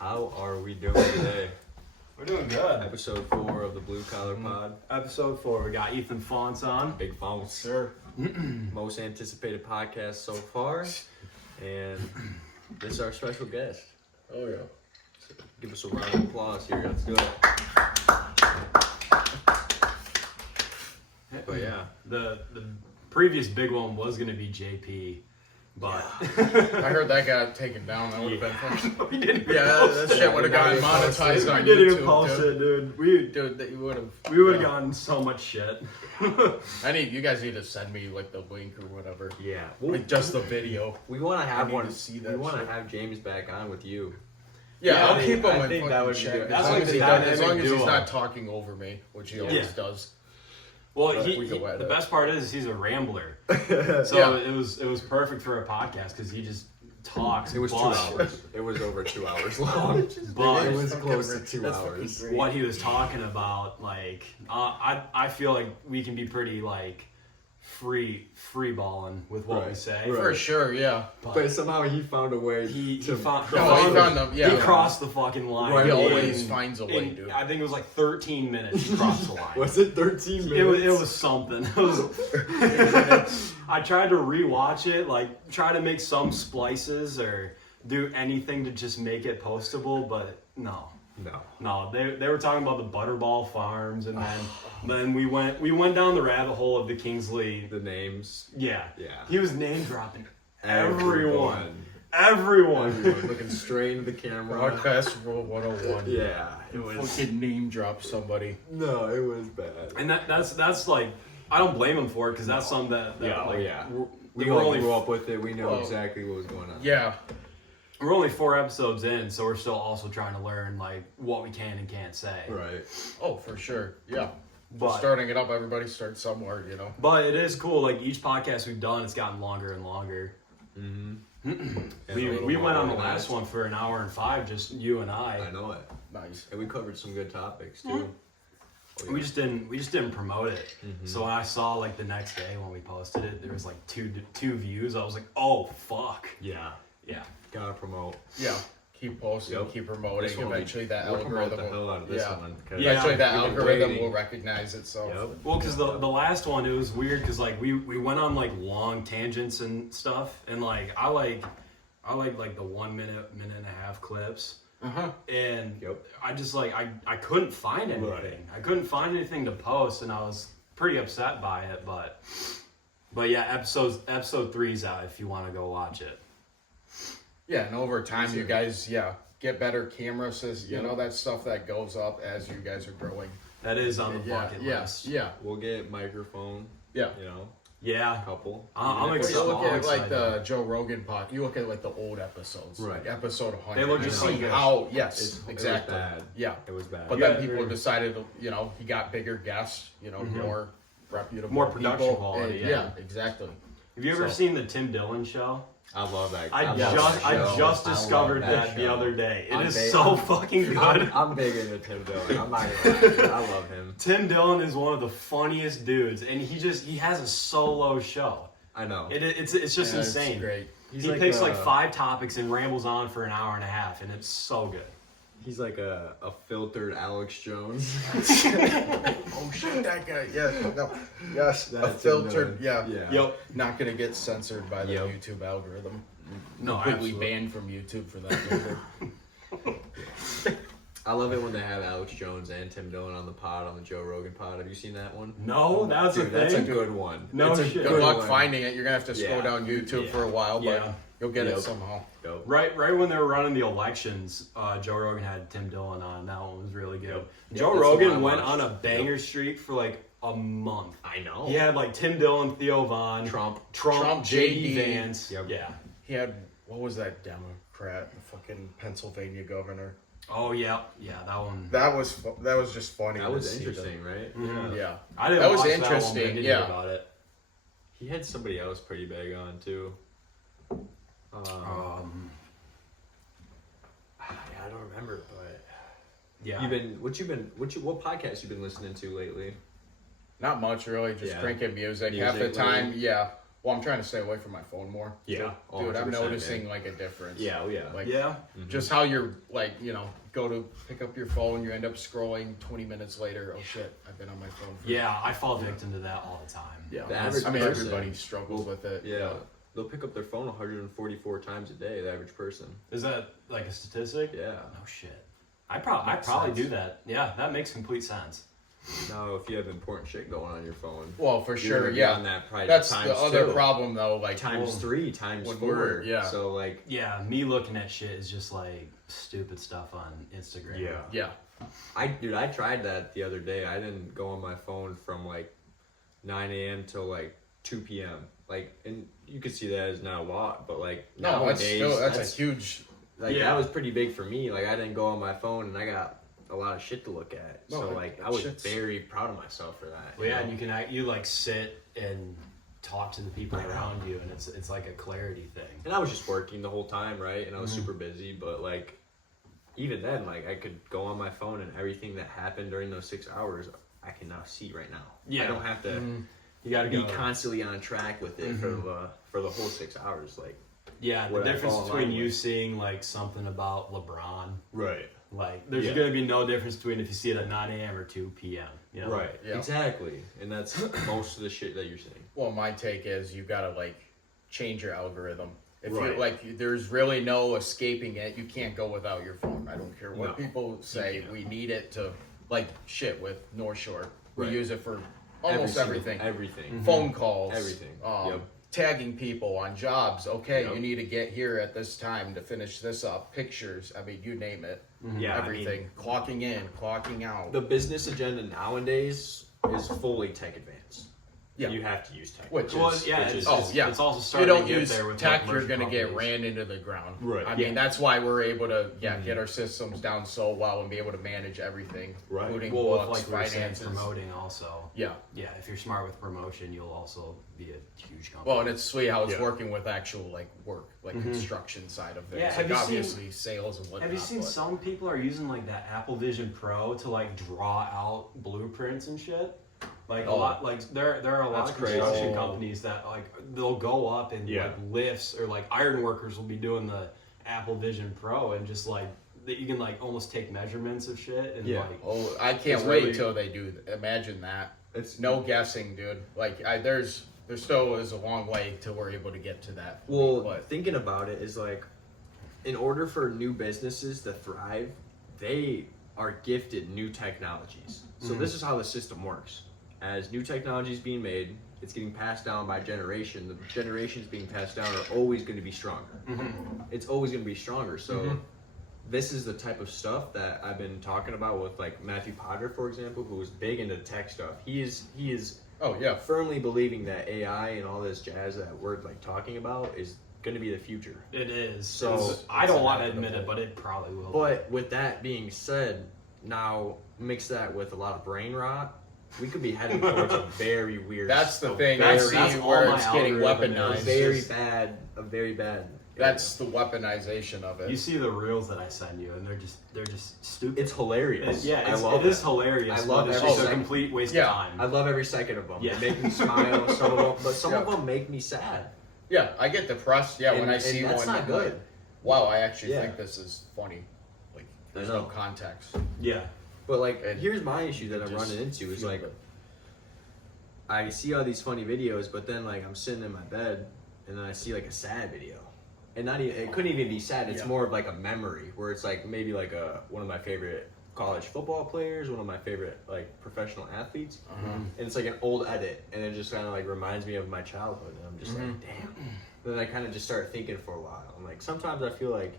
How are we doing today? We're doing good. Episode 4 of the Blue Collar Pod. Episode 4, we got Ethan Faunce on. Big Faunce. Sure. Most anticipated podcast so far. And this is our special guest. Oh, yeah. So give us a round of applause here. Let's do it. But yeah. The previous big one was going to be JP. But I heard that got taken down. That would have been fun. we didn't even that shit would have gotten monetized on We didn't YouTube. even post it, dude. Dude, you would have. We would have gotten so much shit. You guys need to send me like the link or whatever. Yeah. Like just the video. We want to have need one. to see that we want to shit. have James back on with you. Yeah, I'll I keep think- him I in think that fucking would be check. good. As That's long like as the he does, as long dynamic as he's duo. not talking over me, which he always does. Well, But we go at the it. best part is he's a rambler. So Yeah. it was perfect for a podcast because he just talks. It was 2 hours. It was over 2 hours long. But It was close to 2 That's fucking hours. great. what he was talking about, like, I feel like we can be pretty like free balling with what we Right, say. right. For sure, yeah. But somehow he found a way He to found, No, he found them, yeah. he crossed the fucking line. Right, He I mean, always finds a way, in, dude. I think it was like 13 minutes he crossed the line. Was it 13 minutes? It was something. It was, I tried to rewatch it, like try to make some splices or do anything to just make it postable, but no. No. They were talking about the Butterball Farms, and then we went down the rabbit hole of the Kingsley. The names. Yeah. Yeah. He was name dropping Everyone. everyone. Looking straight into the camera. Broadcast Rule 101. Yeah. It was. Fucking name drop somebody. No, it was bad. And that's like, I don't blame him for it because that's something that Yeah, like, yeah. we We were all only grew up with it. We know Well, exactly what was going on. Yeah. we're only 4 episodes in, so we're still also trying to learn like what we can and can't say. Right. Oh, for sure. Yeah. But- Just starting it up, everybody starts somewhere, you know. But it is cool. Like each podcast we've done, it's gotten longer and longer. Mm-hmm. We went on the last one for an hour and 5, just you and I know it. Nice. And we covered some good topics too. Oh, yeah. We just didn't promote it. So when I saw like the next day when we posted it, there was like two views. I was like, oh fuck. Yeah. Yeah. Gotta promote. Yeah. Keep posting, Yep. keep promoting. This one Eventually that we'll promote algorithm the hell out of this yeah. one. 'Cause Yeah. Eventually that we've been algorithm waiting. will recognize itself. Yep. Well, because the last one, it was weird because like we went on like long tangents and stuff, and like I like the 1 minute and a half clips. Uh-huh. And Yep. I just like I couldn't find anything. Right. I couldn't find anything to post, and I was pretty upset by it. But yeah, episode 3's out if you want to go watch it. Yeah, and over time you guys, get better camera systems, Yep. you know, that stuff that goes up as you guys are growing. That is on the Yeah, bucket yeah, list. yeah, We'll get microphone. yeah. You know, Yeah. a couple. I'm Even if excited. You it's look at excited. like the Joe Rogan podcast, you look at like the old episodes, Right. like episode 100. They look you just see like this. how, yes, It was exactly. bad. Yeah. It was bad. But Yeah, then people they're- decided, you know, he got bigger guests, you know, more reputable More production people, quality, and- yeah. exactly. Have you ever So- seen the Tim Dillon show? I love that. I love just that show. just I love discovered that the show. other day. It I'm is big- so I'm- fucking good. I'm big into Tim Dillon. I'm not gonna lie. Dude. I love him. Tim Dillon is one of the funniest dudes, and he has a solo show. I know. It's just Yeah, it's insane. great. He's He like picks a- like 5 topics and rambles on for an hour and a half, and it's so good. He's like a filtered Alex Jones. Oh shit, that guy. Yeah, no, yes, a That's filtered. annoying. Yeah, Yeah. Yep. not gonna get censored by the Yep. YouTube algorithm. No, Completely absolutely. banned from YouTube for that. Later. I love it when they have Alex Jones and Tim Dillon on the pod, on the Joe Rogan pod. Have you seen that one? No, that's Dude, a that's a thing. good one. No It's a shit. Good luck one. finding it. You're gonna have to scroll Yeah. down YouTube Yeah. for a while, but Yeah. you'll get Yep. it somehow. Dope. Right when they were running the elections, Joe Rogan had Tim Dillon on. That one was really good. Yep. Joe Yep, that's the one I Rogan went watched. on a banger streak for like a month. I know. He had like Tim Dillon, Theo Von, Trump. Trump, JD. JD Vance. Yep. Yeah. He had what was that Democrat, the fucking Pennsylvania governor? Oh yeah, that one. That was just funny. That to was see interesting, right? Mhm. Yeah. I didn't That was watch That interesting, one, but I did yeah. hear about it. He had somebody else pretty big on too. I don't remember, but Yeah. what podcast you been listening to lately? Not much really, just Yeah. cranking music. Music Half the time, lately. yeah. Well, I'm trying to stay away from my phone more. Yeah. Dude, I'm 100%, noticing man. like a difference. Yeah, yeah. Like, Yeah. just how you're like, go to pick up your phone, you end up scrolling 20 minutes later. Oh shit, I've been on my phone. Yeah, I fall victim to that all the time. Yeah. The average I mean, person everybody struggles with it. Yeah. They'll pick up their phone 144 times a day, the average person. Is that like a statistic? Yeah. No shit. I probably do that. Yeah, that makes complete sense. Now, if you have important shit going on your phone, Well, for you're sure, gonna be yeah. on that probably That's times the other two, problem, though. Like times 3, times when 4. we're- yeah. So like, Yeah, me looking at shit is just like stupid stuff on Instagram. Yeah. I tried that the other day. I didn't go on my phone from like 9 a.m. till like 2 p.m. Like, and you could see that as not a lot, but like No, that's nowadays, still that's a huge. like Yeah. that was pretty big for me. Like I didn't go on my phone, and I got a lot of shit to look at. No, So that- like that I was shit's- very proud of myself for that. Well, yeah, you and know? you like sit and talk to the people around you, and it's like a clarity thing. And I was just working the whole time, right? And I was Mm-hmm. super busy, but like even then, like I could go on my phone and everything that happened during those 6 hours, I can now see right now. Yeah. I don't have to You got to be go. constantly on track with it for the whole 6 hours. Like Yeah, the what I difference fall in between line you with. seeing like something about LeBron, right, like there's Yeah. gonna be no difference between if you see it at 9 a.m. or 2 p.m. You know? right, Yeah. exactly. And that's most of the shit that you're seeing. Well, my take is you gotta like change your algorithm. If Right. you like, there's really no escaping it. You can't go without your phone. I don't care what No. people say. We need it to, like shit with North Shore. We Right. use it for almost everything. Everything. Phone calls, Everything. Yep. tagging people on jobs. Okay, Yep. you need to get here at this time to finish this up. Pictures. I mean, you name it. Yeah, I Everything. mean, Clocking in, clocking out. the business agenda nowadays is fully tech advanced. Yeah. You have to use tech. Which Well, is, yeah, which it's, is- it's, yeah. it's also you starting don't to get use there with tech, like, you're going to get companies. ran into the ground. Right. I Yeah. mean, that's why we're able to get our systems down so well and be able to manage everything, Right. including Well, with books, like we were saying, finances. promoting also. Yeah. Yeah, if you're smart with promotion, you'll also be a huge company. Well, and it's sweet how it's Yeah. working with actual like work, like construction side of things. Yeah, have like you seen- obviously sales and whatnot. Have you seen but- some people are using like that Apple Vision Pro to like draw out blueprints and shit? Like a Oh. lot, like there are a lot That's of construction crazy. companies that like they'll go up and Yeah. like lifts or like iron workers will be doing the Apple Vision Pro and just like that you can like almost take measurements of shit and Yeah. like Oh, I can't It's wait really- till they do. Imagine that. It's No guessing, dude. Like, there still is a long way till we're able to get to that. Well, but thinking about it is like, in order for new businesses to thrive, they are gifted new technologies. So this is how the system works. As new technology is being made, it's getting passed down by generation. The generations being passed down are always going to be stronger. It's always going to be stronger. So this is the type of stuff that I've been talking about with like Matthew Potter, for example, who is big into tech stuff. He is oh yeah, firmly believing that AI and all this jazz that we're like talking about is going to be the future. it is. So, It's- I don't it's want to admit inevitable. it, but it probably will. But with that being said, now mix that with a lot of brain rot, we could be heading towards a very weird. that's the a thing. I very- that's see all where my it's getting algorithm a is. weaponized. very bad, a very bad. That's the weaponization of you it. see the reels that I send you, and they're just stupid. It's hilarious. Yeah, I love it is it. hilarious. I love but it's every just a second. complete waste Yeah, of time. I love every second of them. Yeah. They make me smile. Some of them, but some of Yeah. them make me sad. Yeah, I get depressed. Yeah, when And- I and see that's one. not good. like, wow, I actually Yeah. think this is funny. Like, there's know. no context. Yeah. But like, And here's my issue that you I'm just running into is feel like, it. I see all these funny videos, but then like I'm sitting in my bed and then I see like a sad video, and not even it couldn't even be sad. It's Yeah. more of like a memory where it's like maybe like one of my favorite college football players, one of my favorite like professional athletes, and it's like an old edit, and it just kind of like reminds me of my childhood, and I'm just like, damn. Then I kind of just start thinking for a while. I'm like, sometimes I feel like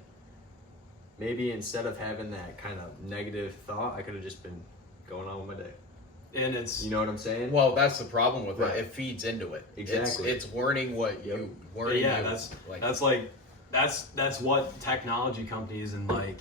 maybe instead of having that kind of negative thought, I could have just been going on with my day. And it's You know what I'm saying? Well, that's the problem with Right. it. It feeds into it. Exactly. It's learning what Yep. you learning. yeah, you, that's what technology companies and like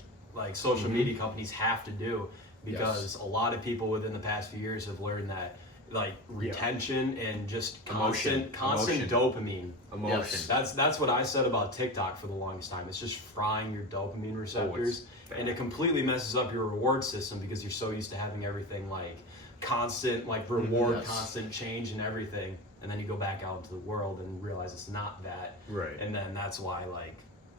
social media companies have to do because a lot of people within the past few years have learned that like retention and just constant dopamine. Emotion. Yes. That's what I said about TikTok for the longest time. It's just frying your dopamine receptors, bad. and it completely messes up your reward system because you're so used to having everything like constant, like reward, Yes. constant change and everything. and then you go back out into the world and realize it's not that. Right. And then that's why, like,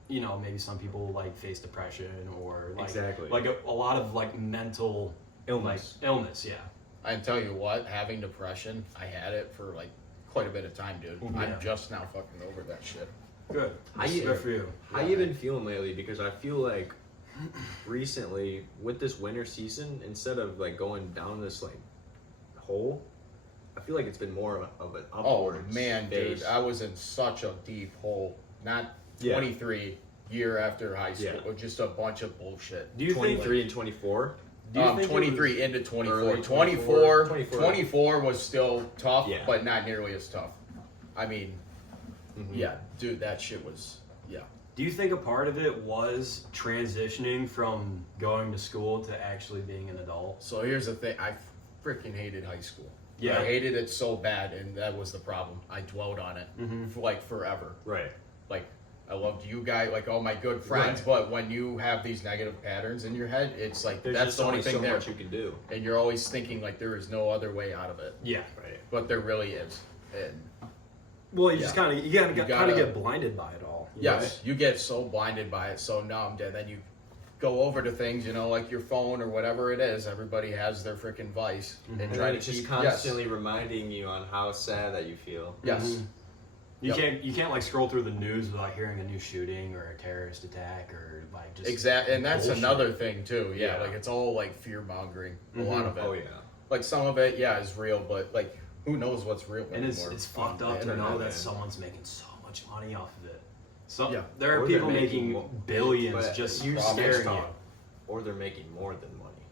you know, maybe some people like face depression or like Exactly. like a lot of like mental Illness. Yeah. I can tell you what, having depression, I had it for like quite a bit of time, dude. Yeah. I'm just now fucking over that shit. Good. How you- Good for you. How you been feeling lately? Because I feel like recently with this winter season, instead of like going down this like hole, I feel like it's been more of an Oh upwards man, phase. dude, I was in such a deep hole. Not Yeah. 23 year after high school, Yeah. or just a bunch of bullshit. Do you think 23 and 24. do you think it 23 was- into 24. early 24, 24. 24 was still tough, Yeah. but not nearly as tough. I mean, Mhm. yeah, dude, that shit was, yeah. Do you think a part of it was transitioning from going to school to actually being an adult? So here's the thing, I freaking hated high school. Yeah. I hated it so bad, and that was the problem. I dwelled on it for like forever. Right. Like, I loved you guys, like all my good friends, Right. but when you have these negative patterns in your head, it's like There's that's just the only only thing so there, much you can do. and you're always thinking like there is no other way out of it, Yeah. Right. but there really is. And Well, you Yeah. just kind of you gotta You kind of gotta- get blinded by it all. you yes, you get so blinded by it, so numbed, and then you go over to things, you know, like your phone or whatever it is. Everybody has their freaking vice, and And try then to it's just keep constantly reminding you on how sad that you feel. Yes. Mhm. You Yep. can't like scroll through the news without hearing a new shooting or a terrorist attack or like just Exactly, and that's bullshit. another thing too. Yeah, Yeah. like it's all like fear mongering. A lot of it. Oh yeah. Like some of it, yeah, is real, but like who knows what's real And it's anymore? fucked on up the to know internet, that man. someone's making so much money off of it. So Yeah. there are Or they're people making mo- billions but just you Problems scaring you. talk. Or they're making more than money.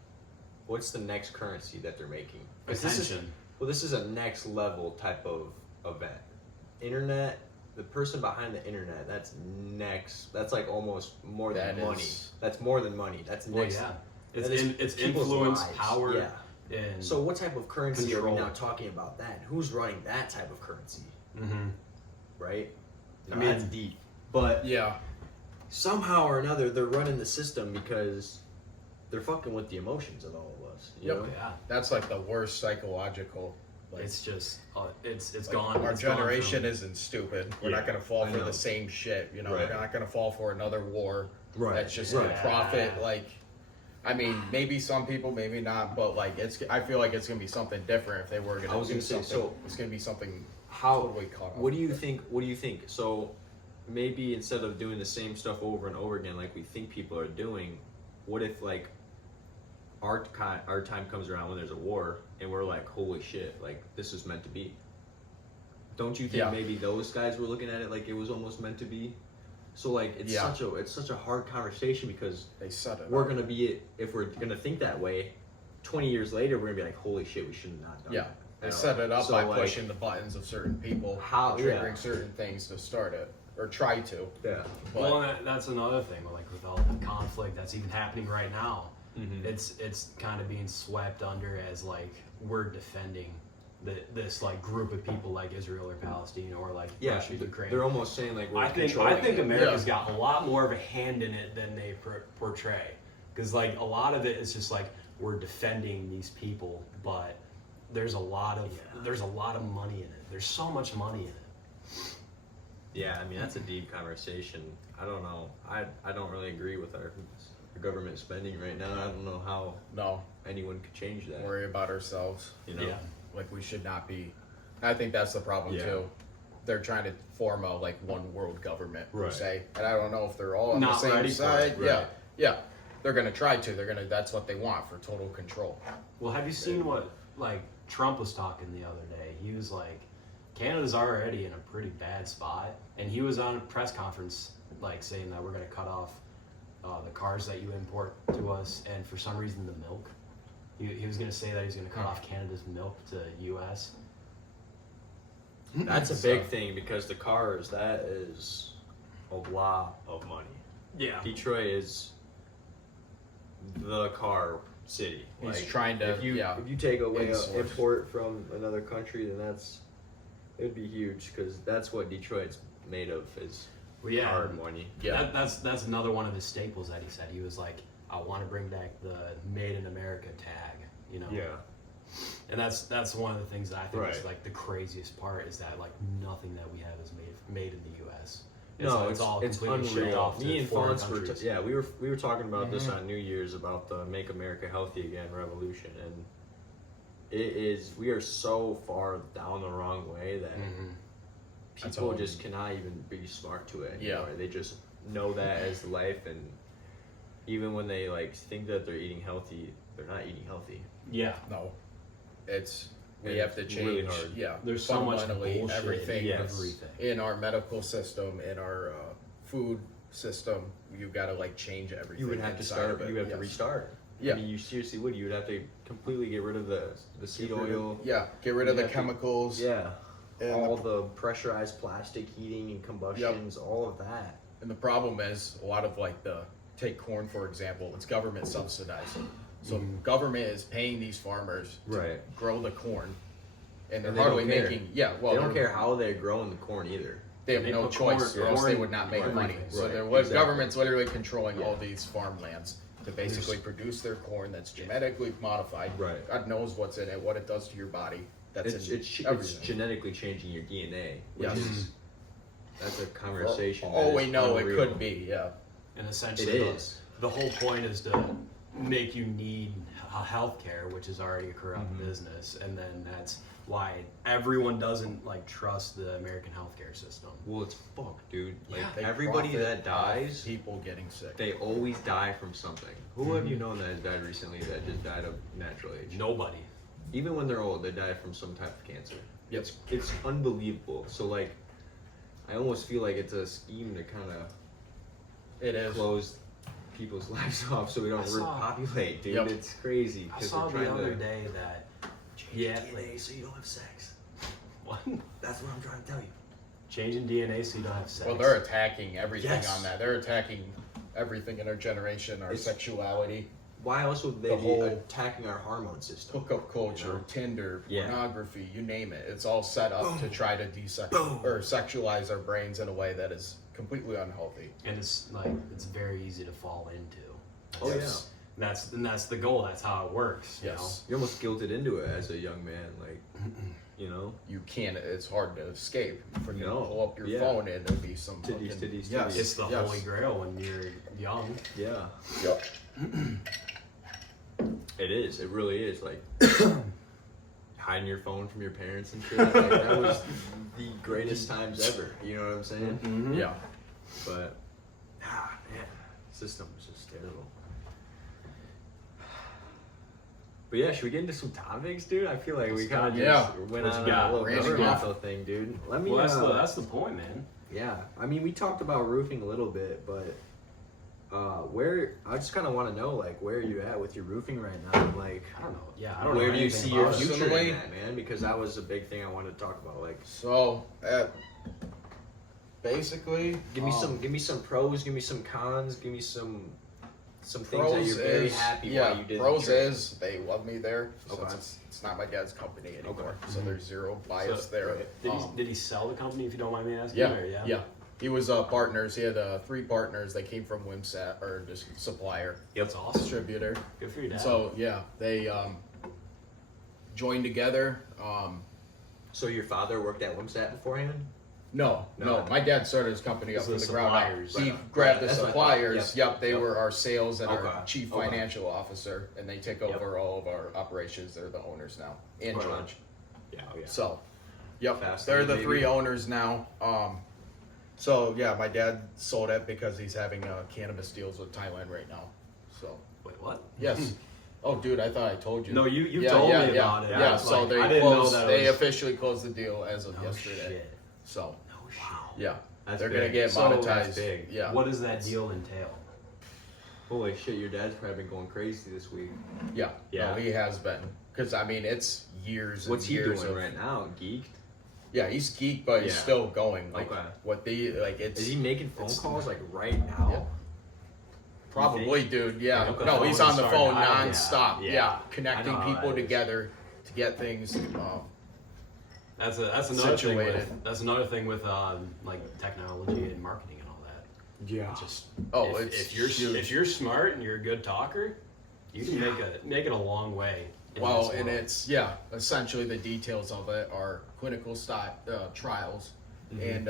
What's the next currency that they're making? 'Cause this is Attention. this is a next level type of event. Internet, the person behind the internet, that's next. That's like almost more than That money. is- That's more than money. That's Well, next. yeah. It's that is it's people's influence, lives. power, Yeah. and So what type of currency are we Control. now talking about? That who's running that type of currency, Mhm. right? I Now, mean- that's deep. But Yeah, somehow or another, they're running the system because they're fucking with the emotions of all of us. You Yep. know? yeah, that's like the worst psychological. Like, it's just it's like, gone. Our It's gone generation from- isn't stupid. We're Yeah, not gonna fall I for know. the same shit. You know, Right. we're not gonna fall for another war. Right. That's just right. gonna profit. Like, I mean, maybe some people, maybe not, but like, it's. I feel like it's gonna be something different if they were gonna. I was do gonna say, something. so it's gonna be something How? totally cut off. What do you think? What do you think? So maybe instead of doing the same stuff over and over again, like we think people are doing, what if like our time comes around when there's a war and we're like, holy shit, like this is meant to be. Don't you think Yeah. maybe those guys were looking at it like it was almost meant to be? So like it's Yeah. such a hard conversation because They set it. we're up. gonna be, if we're gonna think that way, 20 years later we're gonna be like, holy shit, we should have not done Yeah. that. They at set all. it up So, by like, pushing the buttons of certain people, How- triggering yeah. certain things to start it or try to. Yeah. But Well, that's another thing. Like with all the conflict that's even happening right now, Mhm. it's kind of being swept under as like we're defending this like group of people like Israel or Palestine or like Yeah, Russia, Ukraine. they're almost saying like we're I think controlling it. America's got a lot more of a hand in it than they portray, because like a lot of it is just like we're defending these people, but there's a lot of money in it. There's so much money in it. Yeah, I mean that's a deep conversation. I don't know. I don't really agree with our government spending right now. I don't know how no, anyone could change that. worry about ourselves. You know. Yeah. Like we should not be. I think that's the problem Yeah. too. They're trying to form a like one world government per Right. se, and I don't know if they're all on the Not same ready for side. it, Yeah, right. yeah. They're gonna try to. They're gonna. That's what they want for total control. Well, have you seen what like Trump was talking the other day? He was like, Canada's already in a pretty bad spot, and he was on a press conference like saying that we're going to cut off the cars that you import to us, and for some reason the milk. He was going to say that he's going to cut off Canada's milk to U.S. That's a big thing because the cars, that is a lot of money. Yeah. Detroit is the car city. He's trying to, If you yeah, if you take away a insource. import from another country, then it'd be huge because that's what Detroit's made of is Well, yeah. hard money. Yeah. That's another one of his staples that he said. He was like, I want to bring back the Made in America tag. You know. Yeah. And that's one of the things that I think is Right. like the craziest part is that like nothing that we have is made in the U.S. It's all it's completely shipped unreal. off to Me and foreign Faunce countries. we were talking about this on New Year's about the Make America Healthy Again revolution, and we are so far down the wrong way that That's people all. just cannot even be smart to it Yeah. anymore. They just know that as life, and even when they like think that they're eating healthy, they're not eating healthy. Yeah. No, it's we And have to it's change. really hard. Yeah, There's so much fundamentally bullshit. everything. Yes. Everything. In our medical system, in our food system, you've got to like change everything. You would have to inside start. of it. You would have to Yes. restart. Yeah. I mean, you seriously would. You would have to completely get rid of the seed oil. Yeah, get rid of You the have to- chemicals. Yeah. And All the pressurized plastic heating and combustions, all of that. And the problem is a lot of like take corn for example, it's government subsidized. So government is paying these farmers to Right. grow the corn, and they're And they hardly don't care. making. They don't they're- care how they're growing the corn either. They have They no put choice, corn- or else they corn- would not make right, money. right, So right, the exactly. government's literally controlling all Yeah. these farmlands to basically produce their corn that's genetically modified. Right. God knows what's in it, what it does to your body. That's It's everything. genetically changing your DNA. Which Yes. is, that's a conversation. Oh, that we is know unreal. it could be. Yeah. And It essentially, is. the whole point is to make you need health care, which is already a corrupt business, and then that's why everyone doesn't like trust the American healthcare system. Well, it's fucked, dude. Like Yeah. They everybody profit that dies, off people getting sick. they always die from something. Who have you known that has died recently that just died of natural age? Nobody. Even when they're old, they die from some type of cancer. Yep. It's unbelievable. So like, I almost feel like it's a scheme to kind of It is. close people's lives off so we don't I saw- repopulate, dude. Yep. It's crazy. I 'cause saw they're the trying other to day that change Yeah, your DNA so you don't have sex. what? That's what I'm trying to tell you. Changing DNA so you don't have sex. Well, they're attacking everything Yes. on that. They're attacking everything in our generation, our It's- sexuality, Why else would they The be whole- attacking our hormone system? hookup culture, You know? Tinder, Yeah. pornography, you name it. It's all set up to try to Boom. or sexualize our brains in a way that is completely unhealthy. and it's like it's very easy to fall into. Oh Yes. That's the goal. That's how it works. You Yes. You're almost guilted into it as a young man, like, you know? You can't. It's hard to escape. For you to No. pull up your Yeah. phone and there'll be some Titties, fucking- titties, Yes. titties. It's the yes. holy grail when you're young. Yeah. Yep. It is. It really is. Like, hiding your phone from your parents and shit. Like, that was the greatest times ever. You know what I'm saying? Mm-hmm. Yeah. But, man, system is just terrible. But yeah, should we get into some topics, dude? I feel like we Let's kind of go. just Yeah. went What you on got? a little Randy, governmental thing, dude. Let me. Well, that's the point, man. Yeah, I mean, we talked about roofing a little bit, but where I just kind of want to know, like, where are you at with your roofing right now? Like, I don't know. Yeah, I don't know. where do you anything see your about it. future in Personally- that, man? Because that was a big thing I wanted to talk about. Like, So, basically, give me some pros, give me some cons, give me some things that pros you're very is happy yeah. why you did. the Pros trade. is they love me there. Okay. Since it's not my dad's company anymore, Okay. so there's zero bias So, there. Did he sell the company? If you don't mind me asking. Yeah, Or, yeah. He was partners. He had 3 partners. They came from Wimsat or just supplier, That's awesome. distributor. Good for your dad. So yeah, they joined together. So your father worked at Wimsat beforehand? No, No. my dad started his company up It's from the the ground up. suppliers. He Right. grabbed the That's what I thought. suppliers. Yep. Yep, they Yep. were our sales and Okay. our chief Okay. financial officer, and they took Yep. over all of our operations. They're the owners now, and Right on. George. Yeah, oh yeah. So, yep, Fast they're lane, the baby. 3 owners now. So yeah, my dad sold it because he's having cannabis deals with Thailand right now. So Wait, what? yes. Oh, dude, I thought I told you. No, you yeah, told yeah, me yeah, about it. Yeah, I was so like, they I didn't know closed. that. They it was, officially closed the deal as of no yesterday. shit. So No shit. yeah, That's they're big. gonna get So monetized. that's big. Yeah. What does that deal entail? Holy shit, your dad's probably been going crazy this week. Yeah. Yeah. No, he has been. Because I mean, it's years. What's and he years doing of, right now? Geeked? Yeah, he's geek, but he's Yeah. still going. Like Okay. what they like. It's Is he making phone it's- calls like right now? Yeah. Probably, dude. Yeah. Pick up the No, phone he's and on the start phone dialing. nonstop. Yeah. Yeah. I Connecting know how people that is. together to get things. That's another Situated. thing. That's another thing with like technology and marketing and all that. Yeah. Just It's if you're huge. if you're smart and you're a good talker, you can make it a long way Well, this and world. it's essentially the details of it are clinical trials, and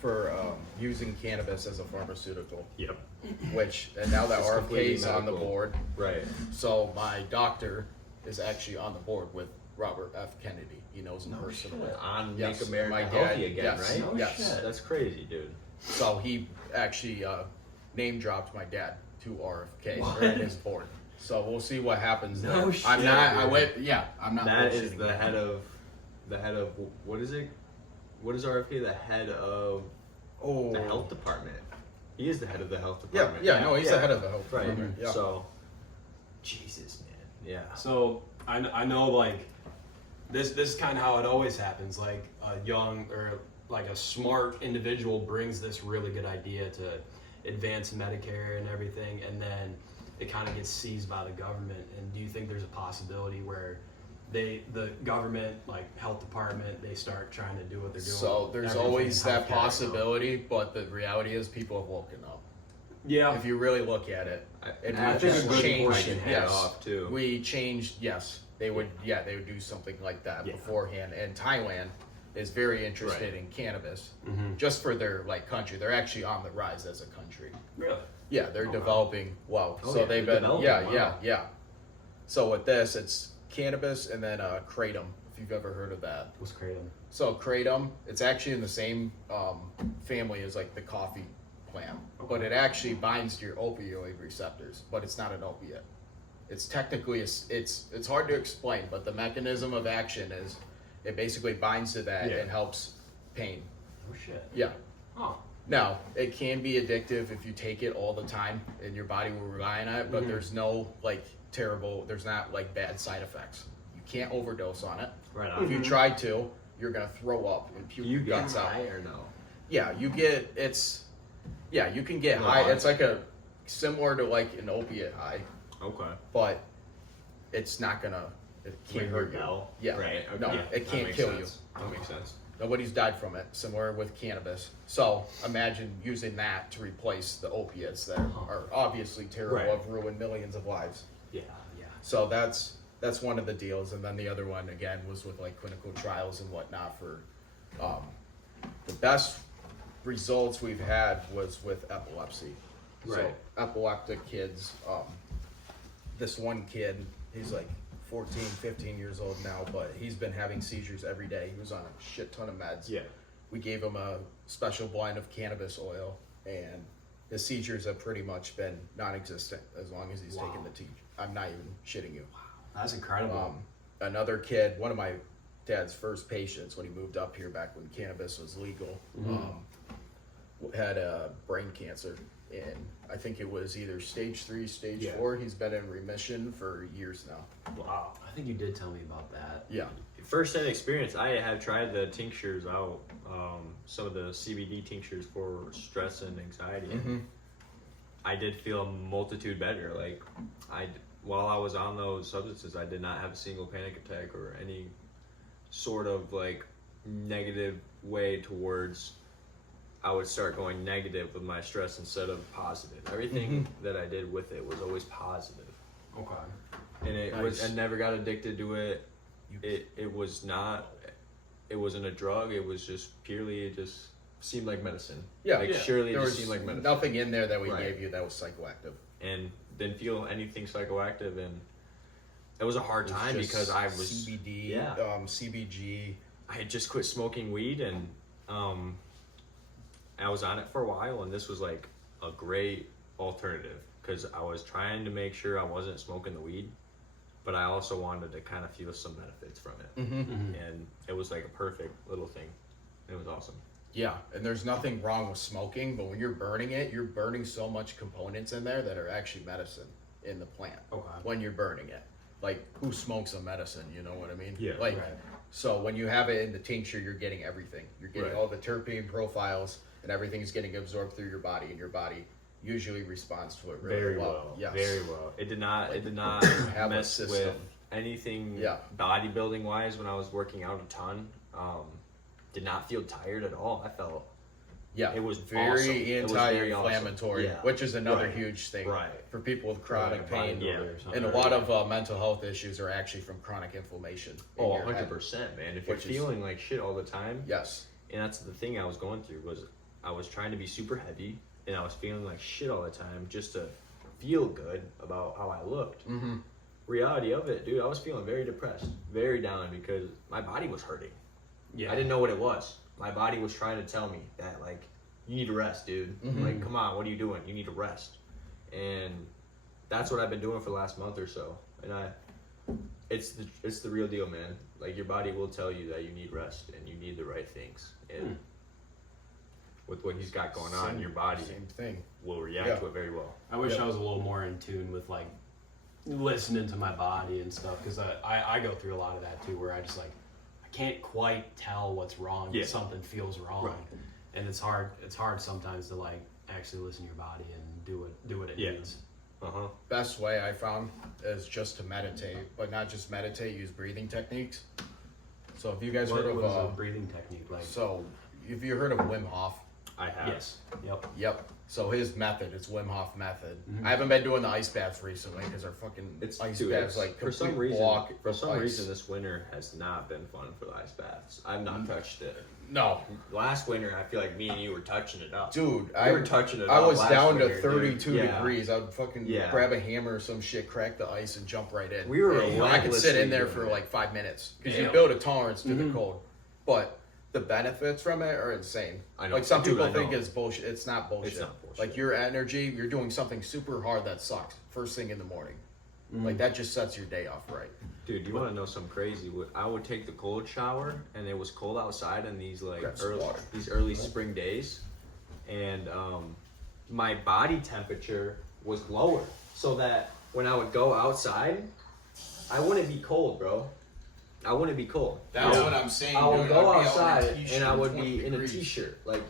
for using cannabis as a pharmaceutical. Yep. And now that It's RFK completely is on the medical. board, Right. so my doctor is actually on the board with Robert F. Kennedy. He knows him personally. On Yes, Make America my Healthy dad- Again, yes, right? no Yes. shit. That's crazy, dude. So he actually name dropped my dad to RFK What? in his board. So we'll see what happens No there. I'm shit, not. I dude. went. Yeah, I'm not. That is bullshitting the that. head of what is it? What is RFK? The head of Oh. the health department. He is the head of the health Yeah, department. yeah. No, he's the head of the health Right. department. Yeah. So, Jesus, man. Yeah. So I know like this is kind of how it always happens. Like a young or like a smart individual brings this really good idea to advance Medicare and everything, and then it kind of gets seized by the government. And do you think there's a possibility where the government, like health department, they start trying to do what they're doing? So there's Everything always that healthcare, possibility, but the reality is people have woken up. Yeah. If you really look at it, And we I think just a good changed. portion head Yes, off too. we changed. Yes, they would. Yeah, they would do something like that Yeah. beforehand. And Thailand is very interested Right. in cannabis, Mhm. just for their country. They're actually on the rise as a country. Really? Yeah, they're Oh, wow. developing well. Oh, So yeah, they've they're been developing, yeah. wow. So with this, it's cannabis and then kratom. If you've ever heard of that. What's kratom? So kratom, it's actually in the same family as like the coffee plant, but it actually binds to your opioid receptors, but it's not an opiate. It's technically it's hard to explain, but the mechanism of action is it basically binds to that Yeah. and helps pain. Oh shit. Yeah. Oh. Now, it can be addictive if you take it all the time and your body will rely on it, but there's no there's not like bad side effects. You can't overdose on it. Right If on. you try to, you're gonna throw up and puke You your get guts out. high or no? Yeah, you can get No high. high. It's like a similar to like an opiate high, Okay. but it can't Ring hurt your you. bell? Yeah. Right. Okay. No, Yeah, it that can't makes kill sense. That makes sense. Nobody's died from it. Similar with cannabis. So imagine using that to replace the opiates that are obviously terrible, Right. have ruined millions of lives. Yeah. Yeah. So that's one of the deals, and then the other one again was with like clinical trials and whatnot for the best results we've had was with epilepsy. So Right. epileptic kids. This one kid, he's like 14, 15 years old now, but he's been having seizures every day. He was on a shit ton of meds. Yeah. We gave him a special blend of cannabis oil, and his seizures have pretty much been non-existent as long as he's Wow. taken the tea. I'm not even shitting you. That's incredible. Another kid, one of my dad's first patients when he moved up here back when cannabis was legal, had a brain cancer, and I think it was either stage 3, stage Yeah. 4. He's been in remission for years now. Wow. I think you did tell me about that. Yeah. First-hand experience. I have tried the tinctures out, some of the CBD tinctures for stress and anxiety. And I did feel a multitude better. Like while I was on those substances, I did not have a single panic attack or any sort of like negative way towards. I would start going negative with my stress instead of positive. Everything that I did with it was always positive. Okay. And it was, I never got addicted to it. It was not, it wasn't a drug. It was just purely, it just seemed like medicine. Yeah. Like yeah. surely it There just was seemed like medicine. nothing in there that we Right. gave you that was psychoactive. And didn't feel anything psychoactive, and it was a hard It was time just because I was CBD, yeah. CBG. I had just quit smoking weed, and I was on it for a while, and this was like a great alternative because I was trying to make sure I wasn't smoking the weed, but I also wanted to kind of feel some benefits from it, and it was like a perfect little thing. It was awesome. Yeah, and there's nothing wrong with smoking, but when you're burning it, you're burning so much components in there that are actually medicine in the plant. Okay. When you're burning it, like who smokes a medicine? You know what I mean? Yeah. Like, Right. so when you have it in the tincture, you're getting everything. You're getting Right. all the terpene profiles, and everything's getting absorbed through your body, and your body usually responds to it really Very well. well. Yes. Very well. It did not have a mess with system. anything Yeah. bodybuilding wise when I was working out a ton. Did not feel tired at all. I felt Yeah, It was very awesome. It was very anti-inflammatory, awesome. Yeah. which is another Right. huge thing Right. for people with chronic pain. Yeah. And a lot of mental health issues are actually from chronic inflammation. in Oh, your head. 100%, man. If you're Which is- feeling like shit all the time, Yes. and that's the thing I was going through was I was trying to be super heavy, and I was feeling like shit all the time just to feel good about how I looked. Mm-hmm. Reality of it, dude, I was feeling very depressed, very down because my body was hurting. Yeah. I didn't know what it was. My body was trying to tell me that, like, you need to rest, dude. Mhm. Like, come on, what are you doing? You need to rest. And that's what I've been doing for the last month or so. And it's the real deal, man. Like, your body will tell you that you need rest and you need the right things. And with what he's got going on, your body Same thing. will react Yeah. to it very well. I wish Yep. I was a little more in tune with like listening to my body and stuff because I go through a lot of that too, where I just like I can't quite tell what's wrong. Yeah. Something feels wrong, Right. and it's hard. It's hard sometimes to like actually listen to your body and do what it Yeah. needs. Uh-huh. Best way I found is just to meditate, but not just meditate. Use breathing techniques. So if you guys What heard is a of breathing technique like? so if you heard of Wim Hof, I have. Yes. Yep. yep. So his method, it's Wim Hof method. Mhm. I haven't been doing the ice baths recently because our fucking It's ice dude, baths it's- like for some complete reason. block For of some ice. reason, this winter has not been fun for the ice baths. I've not touched it. No, Last winter, I feel like me and you were touching it up. dude, We were touching it I up was last down to winter, dude. 32 Yeah. degrees. I would fucking Yeah. grab a hammer or some shit, crack the ice, and jump right in. We were And, I could sit in relentlessly there doing for it. like 5 minutes because you Damn. build a tolerance to the Mhm. cold. But the benefits from it are insane. I know. Like some Dude, people I think know. it's bullshit. It's not bullshit. It's not bullshit. Like your energy, you're doing something super hard that sucks first thing in the morning. Mm-hmm. Like that just sets your day off right. Dude, you want to know something crazy? I would take the cold shower, and it was cold outside in these like Grab some water. early spring days, and my body temperature was lower, so that when I would go outside, I wouldn't be cold, bro. I wouldn't be cold. That's Yeah. what I'm saying. I would dude. go I'd be out in a outside t-shirt, and I would 20 be in a degrees. t-shirt, like,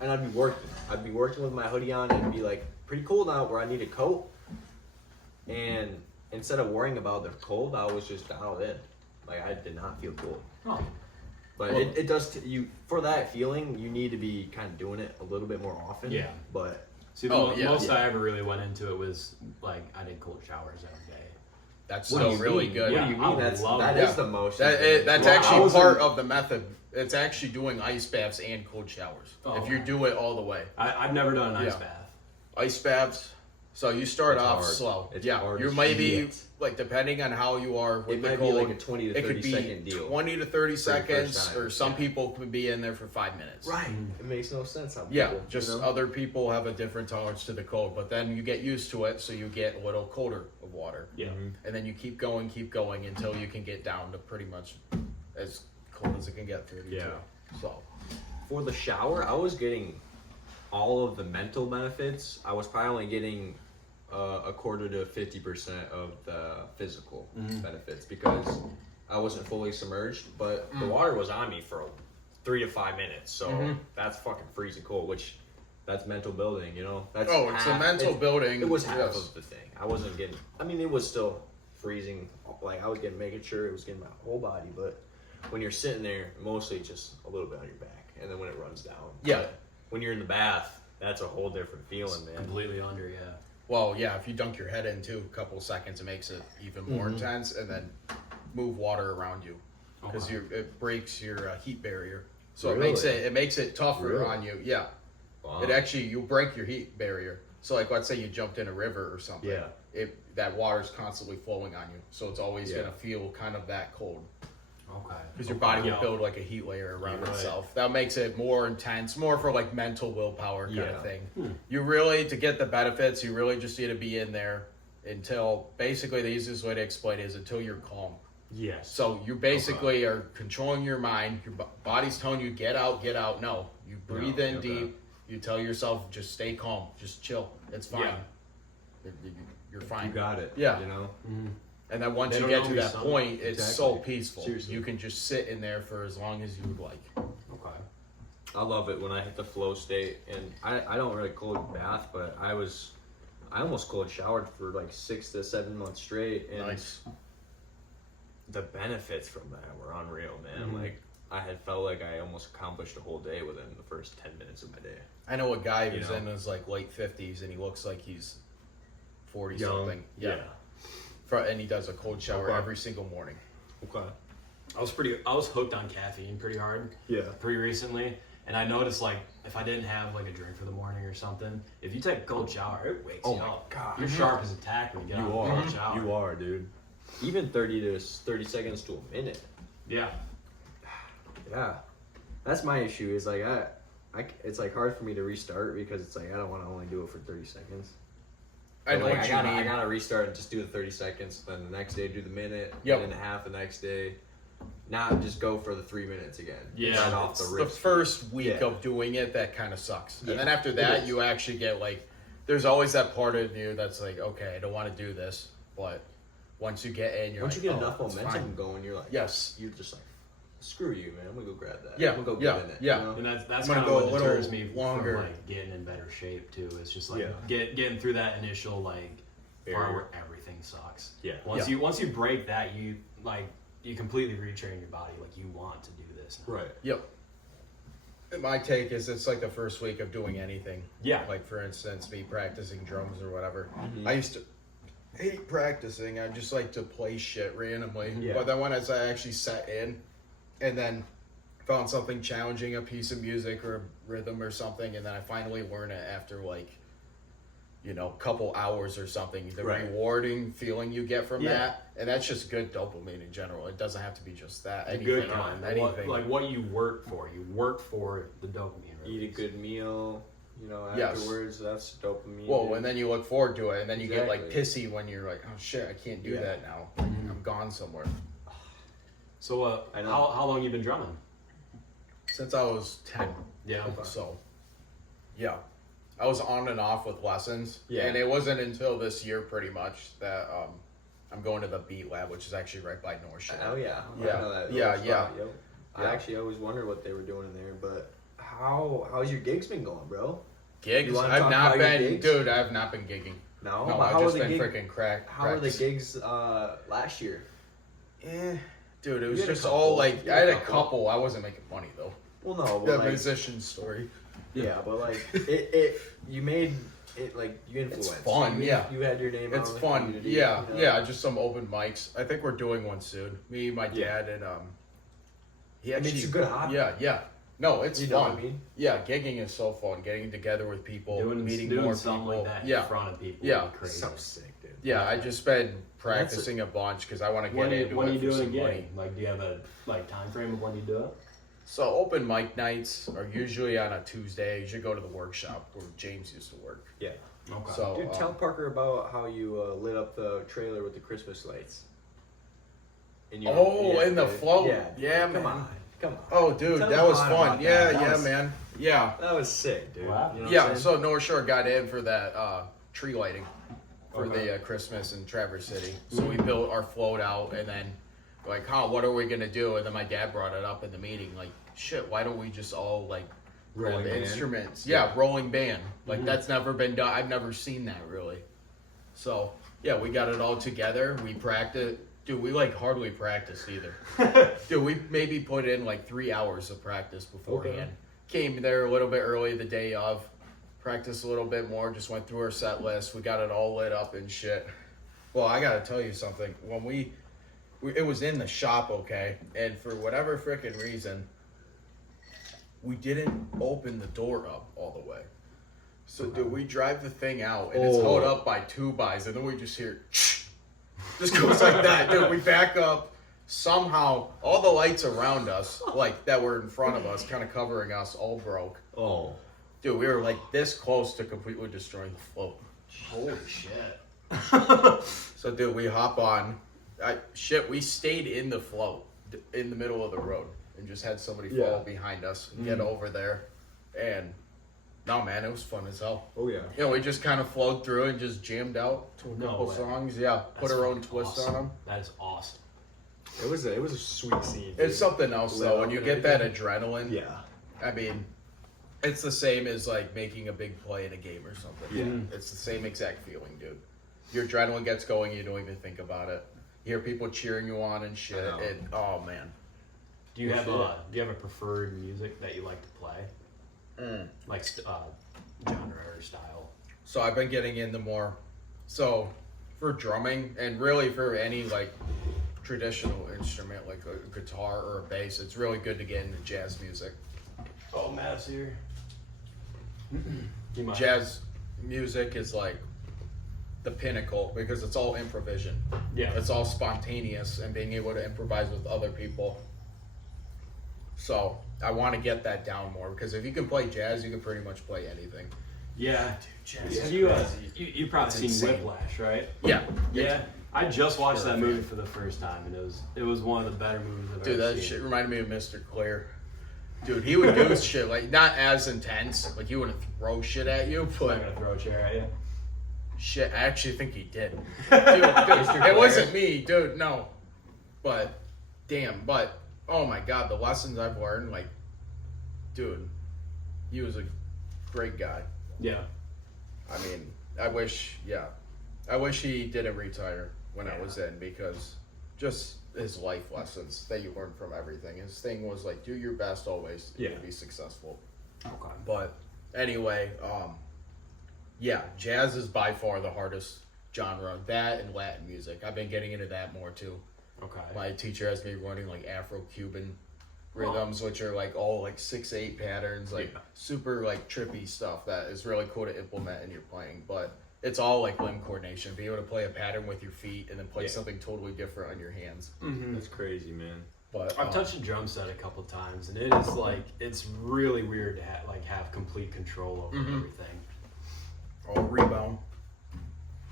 and I'd be working. I'd be working with my hoodie on, and it'd be like pretty cold out where I need a coat. And instead of worrying about the cold, I was just dialed in. Like I did not feel cold. Oh. But Well- it does you for that feeling. You need to be kind of doing it a little bit more often. Yeah. But See, the Oh, yeah. most I ever really went into it was like I did cold showers every day. That's what do still you really mean? good. What Yeah, do you I mean? That's love that it. is the most. That's Well, I actually was part in- of the method. It's actually doing ice baths and cold showers. Oh, if you wow. do it all the way. I've never done an ice Yeah. bath. Ice baths. So you start It's off hard. slow. It's yeah, hard you as might be shit. like depending on how you are with It the might be cold. like a 20 to it 30 could be second deal. 20 to 30 for the first seconds, time, or some yeah. people could be in there for 5 minutes. right, it makes no sense. How Yeah, people, just you know? other people have a different tolerance to the cold, but then you get used to it, so you get a little colder of water, Yeah. and then you keep going until you can get down to pretty much as cold as it can get 32. Yeah. So For the shower, I was getting all of the mental benefits. I was probably only getting a quarter to 50% of the physical benefits because I wasn't fully submerged, but the water was on me for 3 to 5 minutes. So that's fucking freezing cold, which that's mental building, you know? That's it's a mental building. It was half yes. of the thing. I wasn't getting, I mean, it was still freezing. Like, I was making sure it was getting my whole body, but when you're sitting there, mostly just a little bit on your back, and then when it runs down. Yeah. But when you're in the bath, that's a whole different feeling, man. Completely under, yeah. Well, yeah, if you dunk your head in too, a couple of seconds, it makes it even more intense, and then move water around you because Okay. it breaks your heat barrier. So Really? it makes it tougher Really? on you. Yeah, Wow. it actually you break your heat barrier. So like let's say you jumped in a river or something. Yeah. That water's constantly flowing on you, so it's always Yeah. gonna feel kind of that cold Okay. because your body will Yeah. build like a heat layer around You're right. itself. That makes it more intense, more for like mental willpower kind Yeah. of thing. You really, to get the benefits, you really just need to be in there until basically the easiest way to explain it is until you're calm. Yes. So you basically are controlling your mind. Your body's telling you get out, get out. No, you breathe No, in okay. deep. You tell yourself just stay calm, just chill. It's fine. Yeah. You're fine. You got it. Yeah. You know? And then once They you don't get know to me that some- point, it's so Exactly. peaceful. Seriously. You can just sit in there for as long as you would like. Okay. I love it when I hit the flow state, and I don't really cold bath, but I almost cold showered for like 6 to 7 months straight, and Nice. the benefits from that were unreal, man. Mhm. Like I had felt like I almost accomplished a whole day within the first 10 minutes of my day. I know a guy who's You know? in his like late 50s and he looks like he's 40 Young. something. Yeah. And he does a cold shower every single morning. Okay. I was hooked on caffeine pretty hard. Yeah. Pretty recently. And I noticed, like, if I didn't have, like, a drink for the morning or something, if you take a cold shower, it wakes you my up. God. You're sharp as a tack when you get out of a cold shower. You are, dude. Even 30 seconds to a minute. Yeah. Yeah. That's my issue is like it's like hard for me to restart because it's like I don't want to only do it for 30 seconds. I know like, what you I mean. gotta restart and just do the 30 seconds, then the next day do the minute, Yep. minute and a half the next day. Not just go for the 3 minutes again. Yeah. Right off the The rip. first week Yeah. of doing it, that kind of sucks. Yeah, And then after it that, is. you actually get like, there's always that part of you that's like, okay, I don't want to do this. But once you get in, you're Once like, you get oh, enough it's momentum fine. going, you're like, Yes. you're just like, screw you, man. I'm gonna go grab that. Yeah, I'm gonna go yeah, get in it. yeah. You know? And that's I'm kind gonna of go what a little deters me longer. from, like, getting in better shape, too. It's just, like, Yeah. getting through that initial, like, Barrier. part where everything sucks. Yeah. Once Yeah. you break that, you completely retrain your body. Like, you want to do this now. Right. Yep. And my take is it's like the first week of doing anything. Yeah. Like, for instance, me practicing drums or whatever. Mhm. I used to hate practicing. I just like to play shit randomly. Yeah. But then when I actually sat in and then found something challenging, a piece of music or a rhythm or something, and then I finally learned it after like, couple hours or something, the Right. rewarding feeling you get from Yeah. that, and that's just good dopamine in general. It doesn't have to be just that. A Anything, good kind. anything. What you work for. You work for the dopamine. Eat a release. good meal, Yes. afterwards. That's dopamine. Whoa, and then you look forward to it, and then you get like Exactly. pissy when you're like, oh shit, I can't do Yeah. that now. Mhm. I'm gone somewhere. So, I know. how long you been drumming? Since I was 10. Yeah. So, yeah. I was on and off with lessons. Yeah. And it wasn't until this year, pretty much, that I'm going to the Beat Lab, which is actually right by North Shore. Oh yeah. Yeah. I know that Yeah, little yeah. spot, yo. I Yeah. actually always wondered what they were doing in there, but how's your gigs been going, bro? Gigs? You wanna I've talk not about your been, gigs? dude, I have not been gigging. No, No, but I've how just were the been gigs? freaking How were the practicing. gigs last year? Dude, it was You had a just couple. all like, You I had had a a couple. couple. I wasn't making money though. Well, no, The but like, musician story. yeah, but like you made it like you influenced. fun, yeah. You had your name. It's out in the fun. community, Yeah, you know? yeah, just some open mics. I think we're doing one soon. Me, my Yeah. dad, and he I mean, actually, it's a good hobby. Yeah, yeah. No, it's You know fun. what I mean? Yeah, gigging is so fun. Getting together with people, meeting doing more something people. like that yeah, in front of people. Yeah. Would be crazy. So sick, dude. yeah. I just been practicing a bunch because I want to get When into are it you for doing a some gig? money. Like, do you have a time frame of when you do it? So open mic nights are usually on a Tuesday. I usually go to the workshop where James used to work. Yeah. Okay. So Dude, tell Parker about how you lit up the trailer with the Christmas lights. In in the dude. float. Yeah, Yeah, come man. on, come on. Oh, dude, Tell that him was on fun. about Yeah, that. That yeah, was- man. Yeah. That was sick, dude. Wow. You know what Yeah, I'm saying? so North Shore got in for that tree lighting for Okay. the Christmas in Traverse City. So we built our float out, and then like, what are we gonna do? And then my dad brought it up in the meeting, like, shit, why don't we just all like grab Rolling the band? instruments? Yeah. Yeah, rolling band. Like that's never been done. I've never seen that really. So yeah, we got it all together. We practiced. Dude, we like hardly practiced either. Dude, we maybe put in like 3 hours of practice beforehand. Came there a little bit early the day of, practiced a little bit more, just went through our set list. We got it all lit up and shit. Well, I gotta tell you something. When it was in the shop, okay, and for whatever freaking reason, we didn't open the door up all the way. So, dude, we drive the thing out, and it's Oh. held up by 2x, and then we just hear, just goes like that, dude. We back up. Somehow, all the lights around us, like that were in front of us, kind of covering us, all broke. Oh. Dude, we were like this close to completely destroying the float. Holy shit. So, dude, we hop on. We stayed in the float, in the middle of the road, and just had somebody follow behind us and get over there. And, no, man, it was fun as hell. Oh yeah. You know, we just kind of flowed through and just jammed out to a No couple way. songs. Yeah, put That's our own fucking twist awesome. on them. That is awesome. It was a sweet scene. It's something else, Lit though. up When you and get that everything. adrenaline, Yeah. I mean, it's the same as like making a big play in a game or something. Yeah. It's the same exact feeling, dude. Your adrenaline gets going, you don't even think about it. You hear people cheering you on and shit, I know. and oh man. Do you have a preferred music that you like to play? Like genre or style? So I've been getting into more. So for drumming and really for any like traditional instrument like a guitar or a bass, it's really good to get into jazz music. Oh, Matt's here. Jazz music is like the pinnacle because it's all improvisation. Yeah. It's all spontaneous and being able to improvise with other people. So I want to get that down more because if you can play jazz, you can pretty much play anything. Yeah. Dude, Have jazz you probably seen insane. Whiplash, right? Yeah. Yeah. I just watched that Sure, movie man. for the first time, and it was one of the better movies I've Dude, ever that seen. shit reminded me of Mr. Clear. Dude, he would do shit like not as intense, like he wouldn't throw shit at you, I'm but not gonna throw a chair at you. shit, I actually think he did. Dude, it wasn't me, dude, no. But damn, oh my god, the lessons I've learned, like, dude, he was a great guy. Yeah. I mean, I wish he didn't retire when I was in because just his life lessons that you learn from everything. His thing was like, do your best always to be successful. Okay. But anyway, yeah, jazz is by far the hardest genre. That and Latin music. I've been getting into that more too. Okay. My teacher has me running like Afro-Cuban rhythms, which are like all like 6/8 patterns, like super like trippy stuff that is really cool to implement in your playing. But it's all like limb coordination. Be able to play a pattern with your feet and then play something totally different on your hands. Mm-hmm. That's crazy, man. But I've touched a drum set a couple times, and it is like it's really weird to have complete control over everything. or rebound.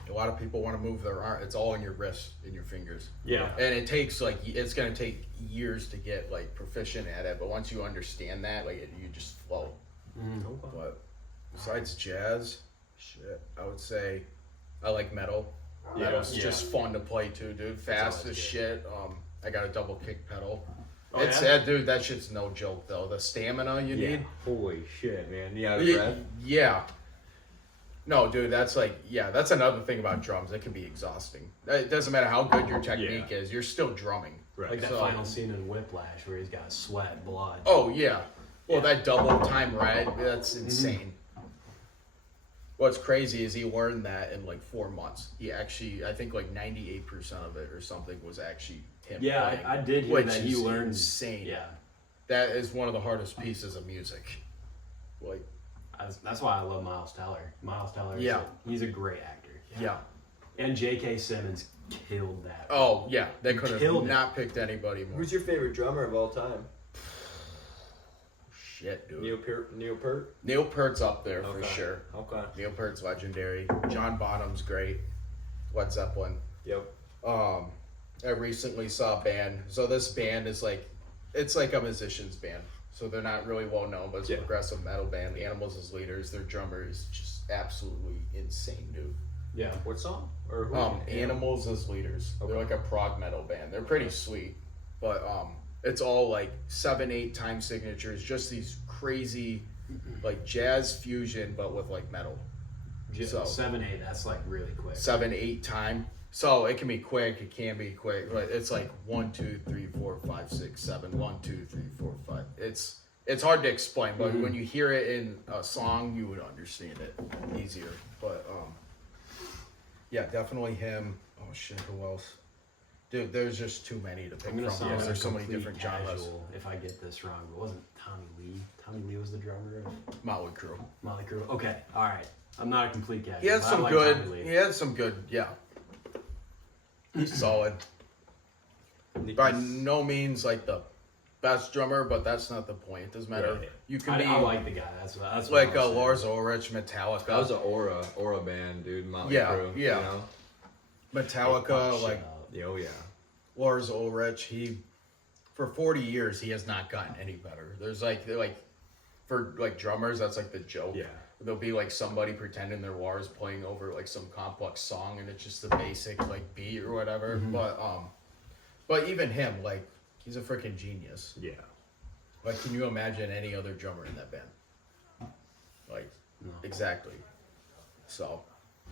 A lot of people want to move their arm. It's all in your wrist, in your fingers. Yeah. And it takes like it's gonna take years to get like proficient at it. But once you understand that, like you just flow. Mm-hmm. But besides jazz, shit, I would say I like metal. Yeah, Metal's just fun to play too, dude. Fast as good. shit. I got a double kick pedal. Oh, It's yeah? dude. That shit's no joke though. The stamina you need. Holy shit, man. You out of Yeah, breath? yeah. No, dude, that's like, that's another thing about drums. It can be exhausting. It doesn't matter how good your technique is, you're still drumming. Right. Like that So- final scene in Whiplash where he's got sweat, blood. Oh, yeah. Well, that double time ride, that's insane. What's crazy is he learned that in like 4 months. He actually, I think like 98% of it or something was actually him Yeah, playing, I did hear which that he is learned. insane. Yeah. That is one of the hardest pieces of music. Like, That's why I love Miles Teller. Miles Teller, he's a great actor. yeah. And J.K. Simmons killed that. Oh, yeah. They could have killed it. not picked anybody more. Who's your favorite drummer of all time? Shit, dude. Neil Peart? Neil Peart's up there for Okay. sure. Okay. Neil Peart's legendary. John Bonham's great. Led Zeppelin. Yep. I recently saw a band. So this band is like, it's like a musician's band. So they're not really well known, but it's a progressive metal band. Animals as leaders. Their drummer is just absolutely insane, dude. Yeah. What song? Or who? Animals as leaders. They're like a prog metal band. They're pretty sweet, but it's all like 7/8 time signatures. Just these crazy, like jazz fusion, but with like metal. So 7/8. That's like really quick. 7/8 time. So it can be quick. It can be quick. But it's like 1, 2, 3, 4, 5, 6, 7. 1, 2, 3, 4, 5. It's hard to explain, but when you hear it in a song, you would understand it easier. But yeah, definitely him. Oh shit, who else? Dude, there's just too many to pick I'm gonna from. sound Because like there's so many complete different genres. casual if I get this wrong, but wasn't Tommy Lee? Tommy Lee was the drummer of Motley Crue. Motley Crue. Okay, all right. I'm not a complete casual. He had but I some like good. Tommy Lee. He had some good. Yeah. He's solid. By no means like the best drummer, but that's not the point. It doesn't matter. Right. You can be I like the guy. That's what like I was saying. Lars Ulrich, Metallica. That was an aura band, dude. Motley Yeah, Crue, yeah. You know? Metallica, Shut like up. Yeah, oh yeah. Lars Ulrich. He for 40 years he has not gotten any better. There's like for like drummers, that's like the joke. Yeah. There'll be like somebody pretending they're Lars playing over like some complex song and it's just the basic like beat or whatever. But even him, like, he's a freaking genius. Yeah. Like, can you imagine any other drummer in that band? Like, No. exactly. So,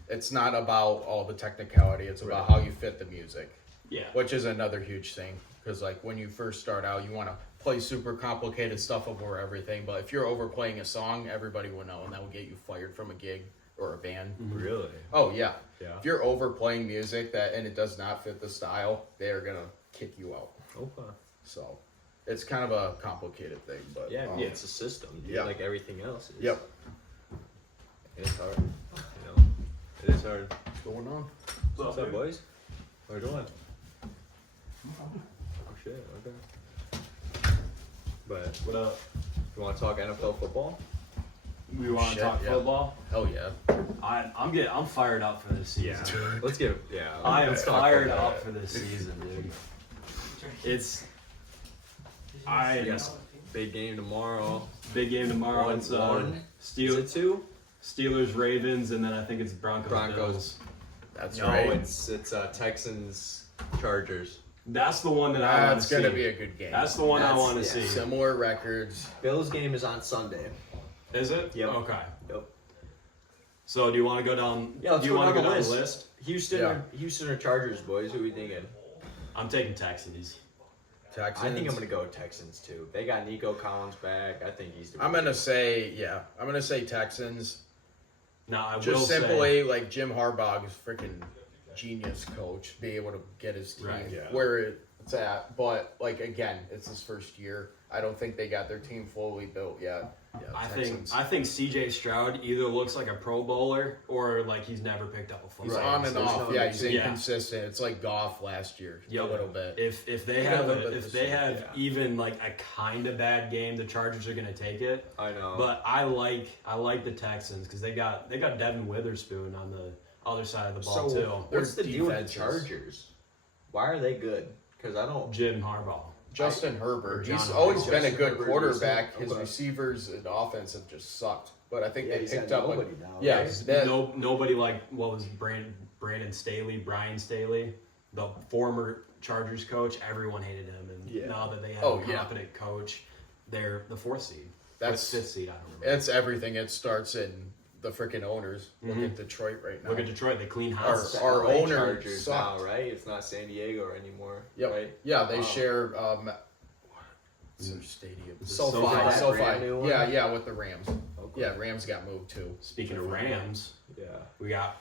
it's not about all the technicality. It's about how you fit the music, Yeah. which is another huge thing. Because, like, when you first start out, you want to play super complicated stuff over everything, but if you're overplaying a song, everybody will know, and that will get you fired from a gig or a band. Really? Oh yeah. Yeah. If you're overplaying music and it does not fit the style, they are gonna kick you out. Okay. So it's kind of a complicated thing, but Yeah, it's a system, dude, yeah. like everything else is. Yep. It's hard. You know, it is hard. What's going on? What's up, boys? What are you doing? Oh shit. Okay. But What up? you want to talk NFL football? We want to Shit, talk yeah. football? Oh yeah. I'm fired up for this season. Let's get. Yeah. I am let's talk fired football. up for this season, dude. It's Yes. Big game tomorrow. big game tomorrow. One- It's one. Is it Steelers, two? Ravens, and then I think it's Broncos. Bills. That's No, right. it's Texans Chargers. That's the one that I want to That's see. gonna be a good game. That's the one I That's- want to yeah. see. Similar records. Bills game is on Sunday. Is it? Yep. Okay. Yep. So do you want to go down? Yeah, let's do you go want to down go the down the list. list? Houston or Chargers, boys? Who are we thinking? I'm taking Texans. Texans. I think I'm gonna go Texans too. They got Nico Collins back. I think he's. I'm gonna say Texans. Now I will Just say, simply like Jim Harbaugh is freaking genius coach, be able to get his team Right, yeah. where it's at. But like again, it's his first year. I don't think they got their team fully built yet. Yeah, I Texans. think C.J. Stroud either looks like a Pro Bowler or like he's never picked up a He's football. on and There's off. no Yeah, he's yeah. inconsistent. It's like Goff last year, Yep. a little bit. If they They got have a little bit if this they year, have yeah. even like a kind of bad game, the Chargers are gonna take it. I know. But I like the Texans because they got Devin Witherspoon on the other side of the ball so too. what's the Their deal with the defenses. Chargers? Why are they good? Because I don't. Jim Harbaugh. Justin Herbert. John He's Harbaugh. always been a Justin good Herbert, quarterback. Justin- His okay. receivers and offense have just sucked. But I think Yeah, they he's picked got up. nobody now, Yeah, right? Nobody like what was Brian Staley, the former Chargers coach. Everyone hated him, and Yeah. now that they have Oh, a yeah. competent coach, they're the 4th seed. That's- Or 5th seed. I don't remember. It's everything. It starts in the freaking owners. Look at Detroit right now. Look at Detroit. They clean Our- house. our LA owner Chargers sucked. now, right? It's not San Diego anymore. Yep. Right? Yeah, they Wow. share. What's their stadium? SoFi. SoFi. That brand new one? Yeah, with the Rams. Okay. Yeah, Rams got moved too. Speaking of Rams, Yeah. we got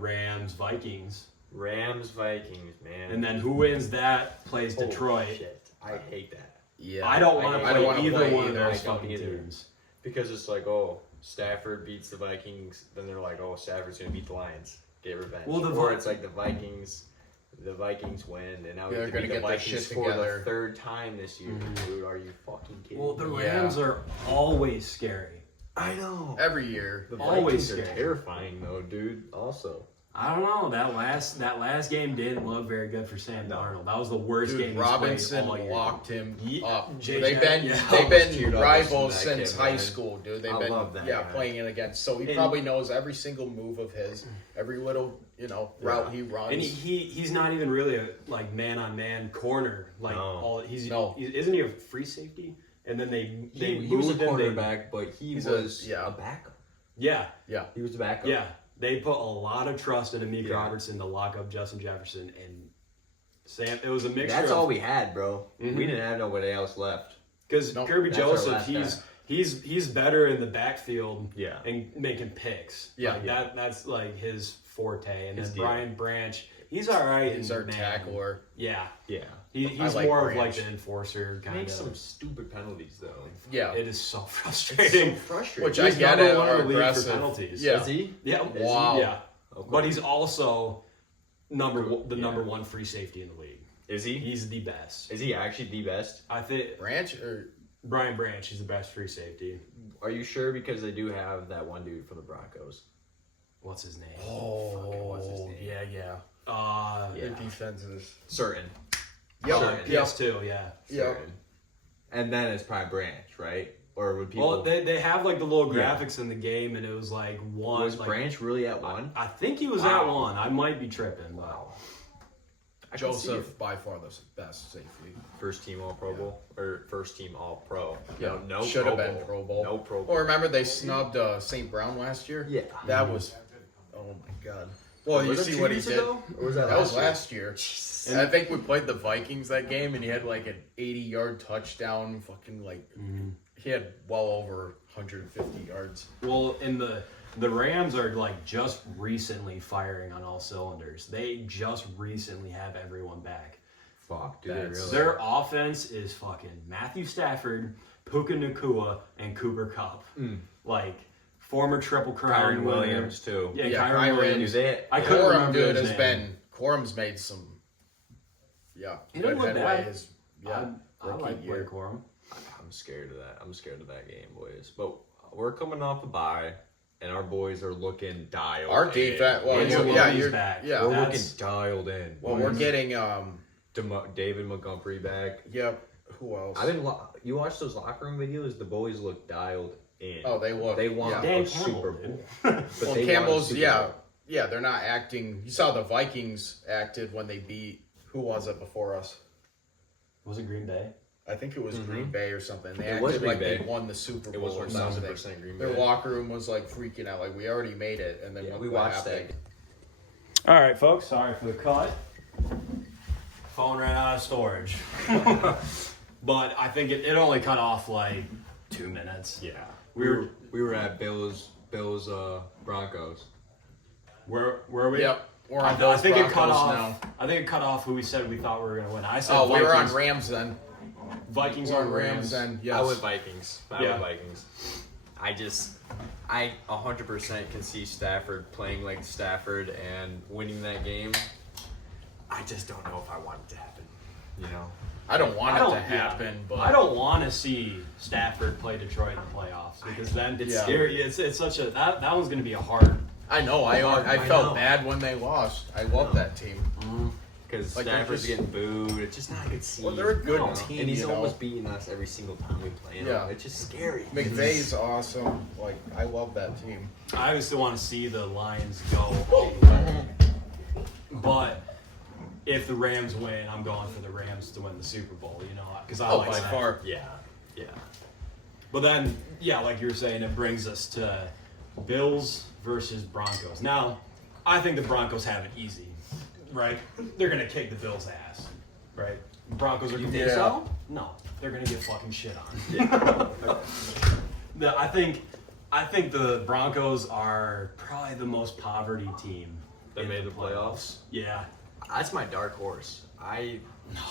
Rams Vikings, Rams Vikings, man. and then who wins that plays Holy Detroit. shit. I hate that Yeah, I don't want to I play don't wanna either play one of either. those I don't fucking either. teams. because it's like, oh, Stafford beats the Vikings, then they're like, oh, Stafford's gonna beat the Lions, get revenge. Well, the or Vi- it's like the Vikings win, and now we They're have to gonna beat the get their Vikings shit for together. the 3rd time this year. Dude, are you fucking kidding? Well, the me? Yeah. Rams are always scary. I know. every year. The always Vikings are scary. terrifying though, dude. Also, I don't know. That last game didn't look very good for Sam Darnold. That was the worst Dude, game he's Robinson played all year. locked him Ye- up. JJ They've been yeah. they've I was been teared up rivals listening to that since kid, high man. school, dude. They've I been love that guy. playing it against. So he And- probably knows every single move of his, every little route he runs. And he's not even really a like man on man corner. Like No. isn't he a free safety? And then they he was a moved him. quarterback, but he He's was a a backup. Yeah, He was a backup. yeah. They put a lot of trust in Amik Yeah. Robertson to lock up Justin Jefferson and Sam. It was a mixture. That's of, all we had, bro. Mhm. We didn't have nobody else left. Because Nope, Kirby that's our Joseph, last he's better in the backfield Yeah. and making picks. Yeah. Like, that's like his forte. And His then deal. Brian Branch, he's all right. He's in our man. tackler. Yeah, Yeah. he's like more of Branch. like the enforcer kind Makes of. some stupid penalties though. Yeah, It is so It's so frustrating. frustrating. which He's I get number it. one in Are the league for aggressive. penalties. Yeah. Is he? Yeah. Is he? Wow. Yeah. Okay. But he's also number Yeah. number one free safety in the league. Is he? He's the best. Is he actually the best? I think Branch or Brian Branch is the best free safety. Are you sure? Because they do have that one dude from the Broncos. What's his name? what's his name? yeah. Yeah. Their defense is Certain. Yep. Sure. Yep. PS2, yeah. Yep. Certain. And then it's probably Branch, right? Or would people? Well, they have like the little Yeah. graphics in the game, and it was like one. was like, Branch really at one? I think he was Wow. at one. I might be tripping. But Wow. I can see Joseph it. by far the best safely. First team All Pro Bowl or first team All Pro. Yeah, no should Pro have been Bowl. Pro Bowl. No Pro Bowl. Or remember they snubbed St. Brown last year? Yeah. That was, oh my god. Well, you Was it see 2 what he years did. ago? Or was that That was year? last year. And I think we played the Vikings that game, and he had like an 80-yard touchdown. Fucking like, he had well over 150 yards. Well, and the Rams are like just recently firing on all cylinders. They just recently have everyone back. Fuck, dude, they really? Their offense is fucking Matthew Stafford, Puka Nacua, and Cooper Kupp. Like former Triple Crown Kyron Williams too. Yeah, Yeah, Kyron Kyron. Williams. I couldn't Corum, remember dude, his has name. Corum's made some. Yeah, He doesn't look bad. His, I rookie like year. Blake Corum. I'm scared of that. I'm scared of that game, boys. But we're coming off a bye, and our boys are looking dialed. Our in. defense. Well, Angel yeah, Williams you're back. Yeah, We're That's- looking dialed in. well, we're getting David Montgomery back. Yep. Who else? You watch those locker room videos? The boys look dialed in. Oh, they look. They want yeah. Dan a Campbell, Super dude. Bowl. But Well, they Campbell's, want a Super yeah, Bowl. yeah, they're not acting. You saw the Vikings acted when they beat. Who was it before us? Was it Green Bay? I think it was Green Bay or something. They It was acted Green like Bay. they won the Super It Bowl was or something. 1000% Green Their Bay. locker room was like freaking out, like we already made it, and then Yeah, look we what watched happened. All right, folks. Sorry for the cut. Phone ran out of storage. But I think it only cut off like 2 minutes. Yeah. We were at Bills Broncos. Where were we? Yep, we're on I Bills think it cut Broncos off. now. I think it cut off who we said we thought we were gonna win. I said Oh, Vikings. we were on Rams then. Vikings We're on on Rams. then. Yes. I went Vikings. Yeah. I went Vikings. I 100% can see Stafford playing like Stafford and winning that game. I just don't know if I want it to happen. You know? I don't want I it don't- to happen, but I don't want to see Stafford play Detroit in the playoffs because then it's Yeah. scary. It's such a that one's gonna be a hard. I know. I I felt know. bad when they lost. I love that team. Because Like, Stafford's they're just- getting booed. It's just not a good scene. Well, they're a good No. team, And he's you know. almost beating us every single time we play him. Yeah. It's just scary. McVay's awesome. Like I love that team. I obviously want to see the Lions go, but if the Rams win, I'm going for the Rams to win the Super Bowl. You know, because I Oh, like by that. far. Yeah. Yeah. But then, yeah, like you were saying, it brings us to Bills versus Broncos. Now, I think the Broncos have it easy, right? They're gonna kick the Bills' ass, right? Broncos are. You think so? No, they're gonna get fucking shit on. Yeah. I think the Broncos are probably the most poverty team That in made the playoffs? Yeah. That's my dark horse. I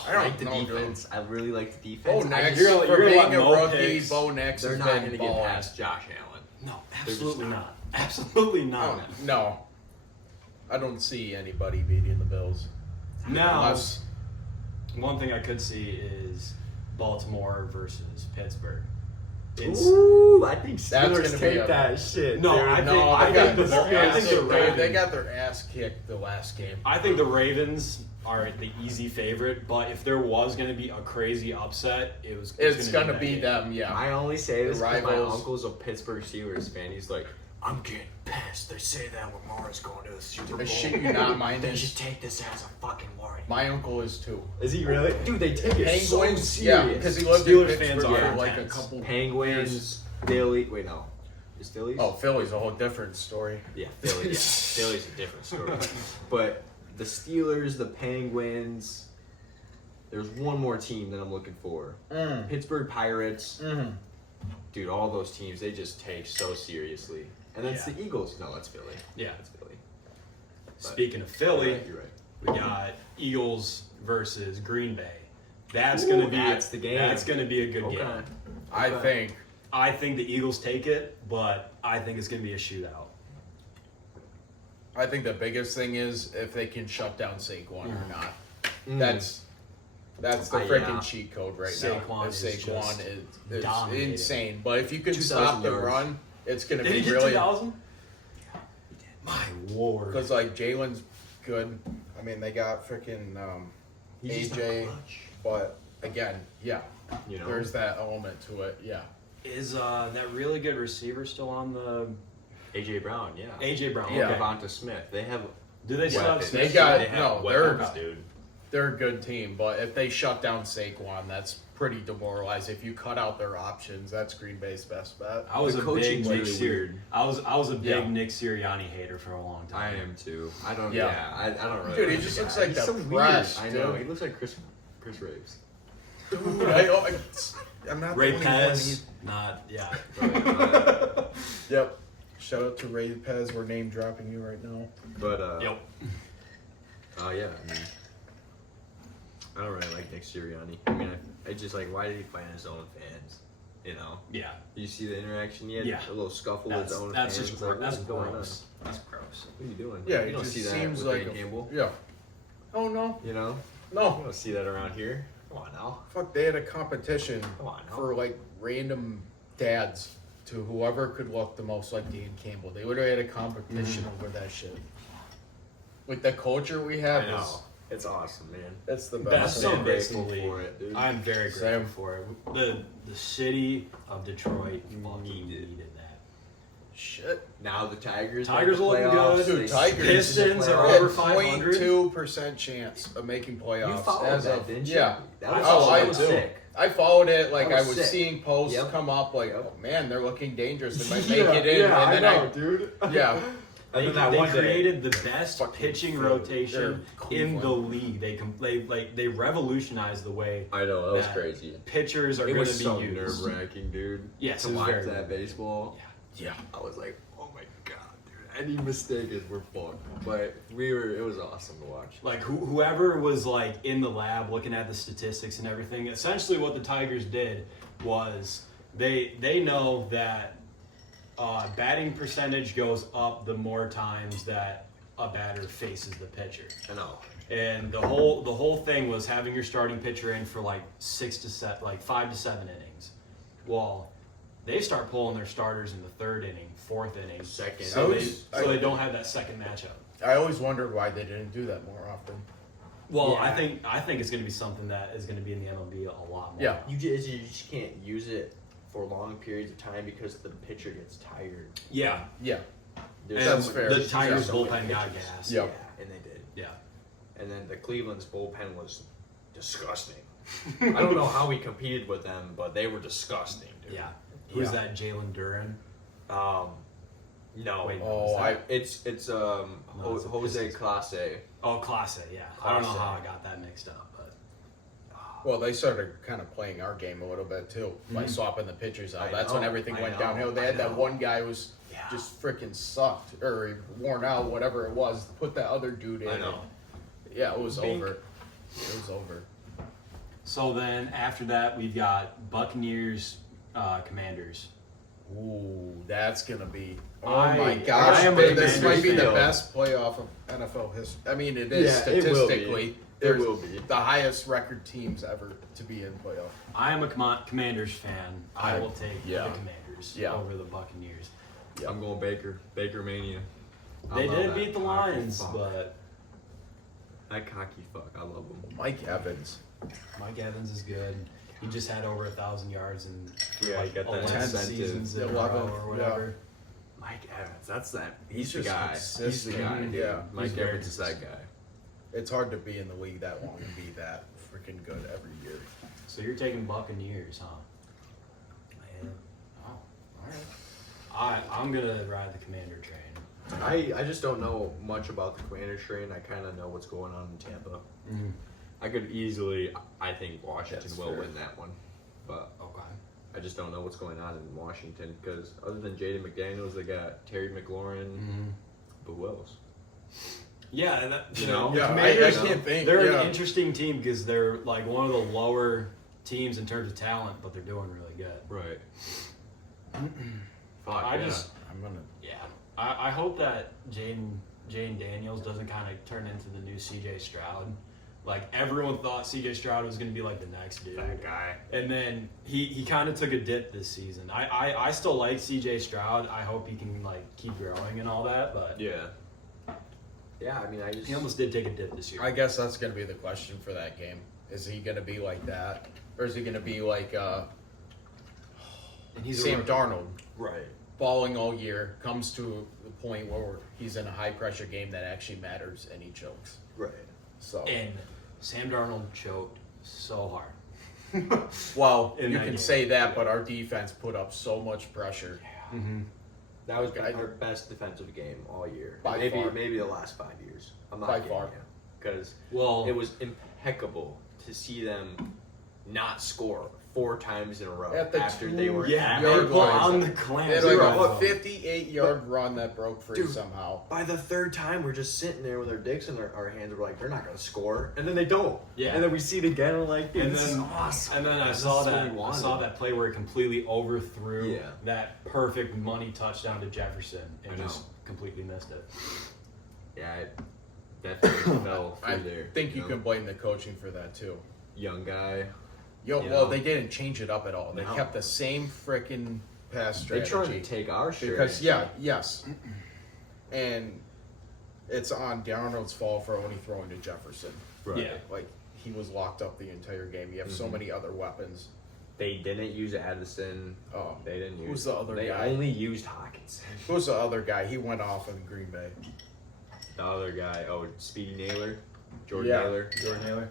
I don't like the know, defense. I really like the Bo defense. I Nix, just- you're for gonna being let a Mo rookie, picks. Bo Nix they're has not been going to balling. get past Josh Allen. No, just absolutely not. not. Absolutely not. No, I don't see anybody beating the Bills. Now, Unless, one thing I could see is Baltimore versus Pittsburgh. It's, Ooh, I think That's Steelers gonna be take a- that shit. No, dude. I think- no, I they think got the- their I ass think the kicked. They Ravens- got their ass kicked the last game. I think the Ravens are the easy favorite, but if there was going to be a crazy upset, It's gonna that be game. them, yeah. I only say this because my rivals. uncle's a Pittsburgh Steelers fan. He's like, I'm getting pissed. They say that Lamar's going to the Super Bowl. I shit you not, mine They is. should take this as a fucking warning. My uncle is too. Is he really? Dude, they take it so Penguins, serious. yeah, because he lived Steelers in fans Pittsburgh are for like a intense. couple Penguins, Philly. Wait, no. Is Phillies? Oh, Philly's a whole different story. Yeah, Philly. Yeah. Philly's a different story. But the Steelers, the Penguins. There's one more team that I'm looking for. Pittsburgh Pirates. Dude, all those teams, they just take so seriously. And then it's Yeah. the Eagles. No, that's Philly. Yeah. That's Philly. Speaking of Philly, You're right. we got Eagles versus Green Bay. That's going to be that's the game. That's going to be a good Okay. game. I I think the Eagles take it, but I think it's going to be a shootout. think the biggest thing is if they can shut down Saquon or not. Mm. That's the Yeah. freaking cheat code right Saquon now. is Saquon just is dominating. insane. But if you can 2,000 stop the yards. run, it's gonna Did he be get really 2,000? My lord. because like Jalen's good. I mean they got freaking He's just AJ, not clutch. but again, yeah, You know? there's that element to it. Yeah, Is that really good receiver still on the AJ Brown, yeah. AJ Brown? Yeah. Okay. Devonta Smith. They have Do they still have weapons. They got- They have no, weapons, dude. they're a good team. But if they shut down Saquon, that's pretty demoralized. If you cut out their options, that's Green Bay's best bet. I was The a coaching's big Nick really Sir- weird. I was a big Yeah. Nick Sirianni hater for a long I time. am too. I don't. Yeah. Yeah, I don't really. Dude, he like just the looks guy. like He's so depressed, weird. I know. dude. He looks like Chris Raves. Dude, I'm not Ray the only one. Pez, not yeah. Yep. Shout out to Ray Pez. We're name dropping you right now. But Yep. yeah. I mean, I don't really like Nick Sirianni. I mean, I just like, why did he find his own fans? You know. Yeah. Did you see the interaction? He had Yeah. a little scuffle with his own That's fans. just Like, that's what's going on? gross. That's gross. What are you doing? Yeah, you it don't just see that seems with like Dan Campbell. Yeah. Oh no, You know, you no. don't see that around here. Come on now. Fuck, they had a competition Come on now. for like random dads to whoever could look the most like Dan Campbell. They would have had a competition over that shit. With the culture we have, I know. It's awesome, man. it's the Best best. so fan base grateful for for it, dude. I'm very Same. grateful for it. The city of Detroit fucking needed that. Shit. Now the Tigers. Tigers make the looking playoffs. good. Dude, They- Tigers Pistons are They had over 500. 0.2% chance of making You playoffs. followed as that, of, didn't you? yeah. That was, Oh, that I was do. sick. I followed it, like That I was was sick. seeing posts Yep. come up, like, Yep. oh man, they're looking dangerous. They might make it in, and then dude. yeah, They, then that they one day- created the best Fucking pitching Philly. rotation They're in the Cleveland. league. They revolutionized the way I know, that was that crazy. pitchers are It going was to be so used. nerve-wracking, dude. Yes, to it was watch very that good. baseball. yeah. I was like, oh my god, dude. Any mistake is we're fucked. But it was awesome to watch. Like whoever was like in the lab looking at the statistics and everything, essentially what the Tigers did was they know that batting percentage goes up the more times that a batter faces the pitcher. I know. And the whole thing was having your starting pitcher in for like 5 to 7 innings. Well, they start pulling their starters in the 3rd inning, 4th inning, Second. so I- they don't have that second matchup. I always wondered why they didn't do that more often. Well, Yeah. I think it's going to be something that is going to be in the MLB a lot more. Yeah. You just can't use it for long periods of time because the pitcher gets tired. Yeah. Yeah. There's And so fair. many- the Tigers so many bullpen got pitchers. gas. Yeah. Yeah, and they did. Yeah. And then the Cleveland's bullpen was disgusting. I don't know how we competed with them, but they were disgusting, dude. Yeah. Who's Yeah. that? Jalen Duran? No. Wait, Oh, is that- I It's it's the Jose Pistons. Clase. Oh, Clase, yeah. I don't know Clase. how I got that mixed up, but well, they started kind of playing our game a little bit too by swapping the pitchers out. I That's when know, everything I went know, downhill. They I had that know. one guy who was Yeah. just freaking sucked or worn out, whatever it was. Put that other dude in. I know. Yeah, it was Bink. over. It was over. so then after that we've got Buccaneers, Commanders. Ooh, that's gonna be. Oh I- my gosh! I am a This might be Commanders the fan. best playoff of NFL history. I mean, it is Yeah, it will be. statistically. It There's will be. the highest record teams ever to be in playoff. I am a Commanders fan. I will take yeah. the Commanders Yeah. over the Buccaneers. Yeah. I'm going Baker. Baker Mania. I They love did that beat the cocky Lions, fuck. but That cocky fuck. I love him. Mike Evans. Mike Evans is good. He just had over 1,000 yards in Yeah, he got that 11 incentive. seasons in a 11, row or whatever. Mike Evans. That's that. He's the just guy. He's the consistent. guy. Dude. Yeah. Mike He's very Evans is that guy. It's hard to be in the league that long and be that freaking good every year. So you're taking Buccaneers, huh? Oh, all right. I'm gonna ride the Commander train. I just don't know much about the Commander train. I kind of know what's going on in Tampa. I could easily, I think Washington That's will fair. win that one, but Okay. I just don't know what's going on in Washington because other than Jaden McDaniels, they got Terry McLaurin, but who else? Yeah, that, You know? Yeah, I Commanders, can't think. they're yeah. an interesting team because they're like one of the lower teams in terms of talent, but they're doing really good. Right. Fuck, I yeah. just, I'm gonna. yeah, I hope that Jane Daniels doesn't kind of turn into the new CJ Stroud. Like everyone thought CJ Stroud was going to be like the next dude. that guy. And then he kind of took a dip this season. I still like CJ Stroud. I hope he can like keep growing and all that, but Yeah. Yeah, I mean, I just. he almost did take a dip this year. I guess that's gonna be the question for that game. Is he gonna be like that, or is he gonna be like and he's Sam a, Darnold, Right. balling all year, comes to the point where he's in a high pressure game that actually matters, and he chokes. Right. So and Sam Darnold choked so hard. Well, In you that can game. say that, but our defense put up so much pressure. That was Okay. our best defensive game all year. By maybe far. maybe the last 5 years. I'm not By kidding far. because Well, it was impeccable to see them not score 4 times in a row At the after they were yeah, at they Yard put line. on the They clamp. had Zero. like a 58-yard run that broke free Dude. somehow. By the 3rd time, we're just sitting there with our dicks in our hands. We're like, they're not gonna score, and then they don't. Yeah. And then we see it again, and we're like, dude, And this then, is awesome. and then I This saw is what that we I wanted. saw that play where it completely overthrew Yeah. that perfect money touchdown to Jefferson and I know. just completely missed it. Yeah, it definitely fell through I there. think you know? can blame the coaching for that too. Young guy. Well, know? they didn't change it up at all. They No. kept the same freaking pass They strategy. tried to take our shit. Because yes, and it's on Darnold's fault for only throwing to Jefferson. Right. Yeah. Like he was locked up the entire game. You have so many other weapons. They didn't use Addison. They didn't use. Who's the other they guy? only used Hawkinson. Who's the other guy? He went off in Green Bay. The other guy, Speedy Naylor, Jordan Yeah. Naylor. Jordan Naylor.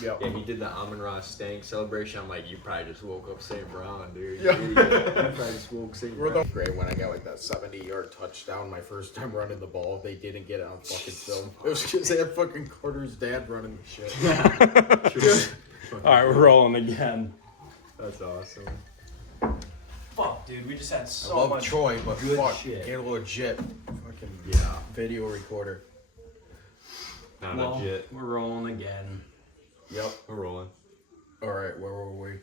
Yep. Yeah, he did the Amon-Ra Stank celebration. I'm like, you probably just woke up St. Brown, dude. Yeah. You probably just woke St. We're Brown. the great when I got like that 70-yard touchdown my first time running the ball. They didn't get it on fucking film. It was because they had fucking Carter's dad running the shit. All right, we're rolling again. That's awesome. Fuck, dude, we just had I so love much Troy, but good fuck, shit. get a legit fucking Yeah. video recorder. Not Well, legit. we're rolling again. Yep. We're rolling. All right, where were we?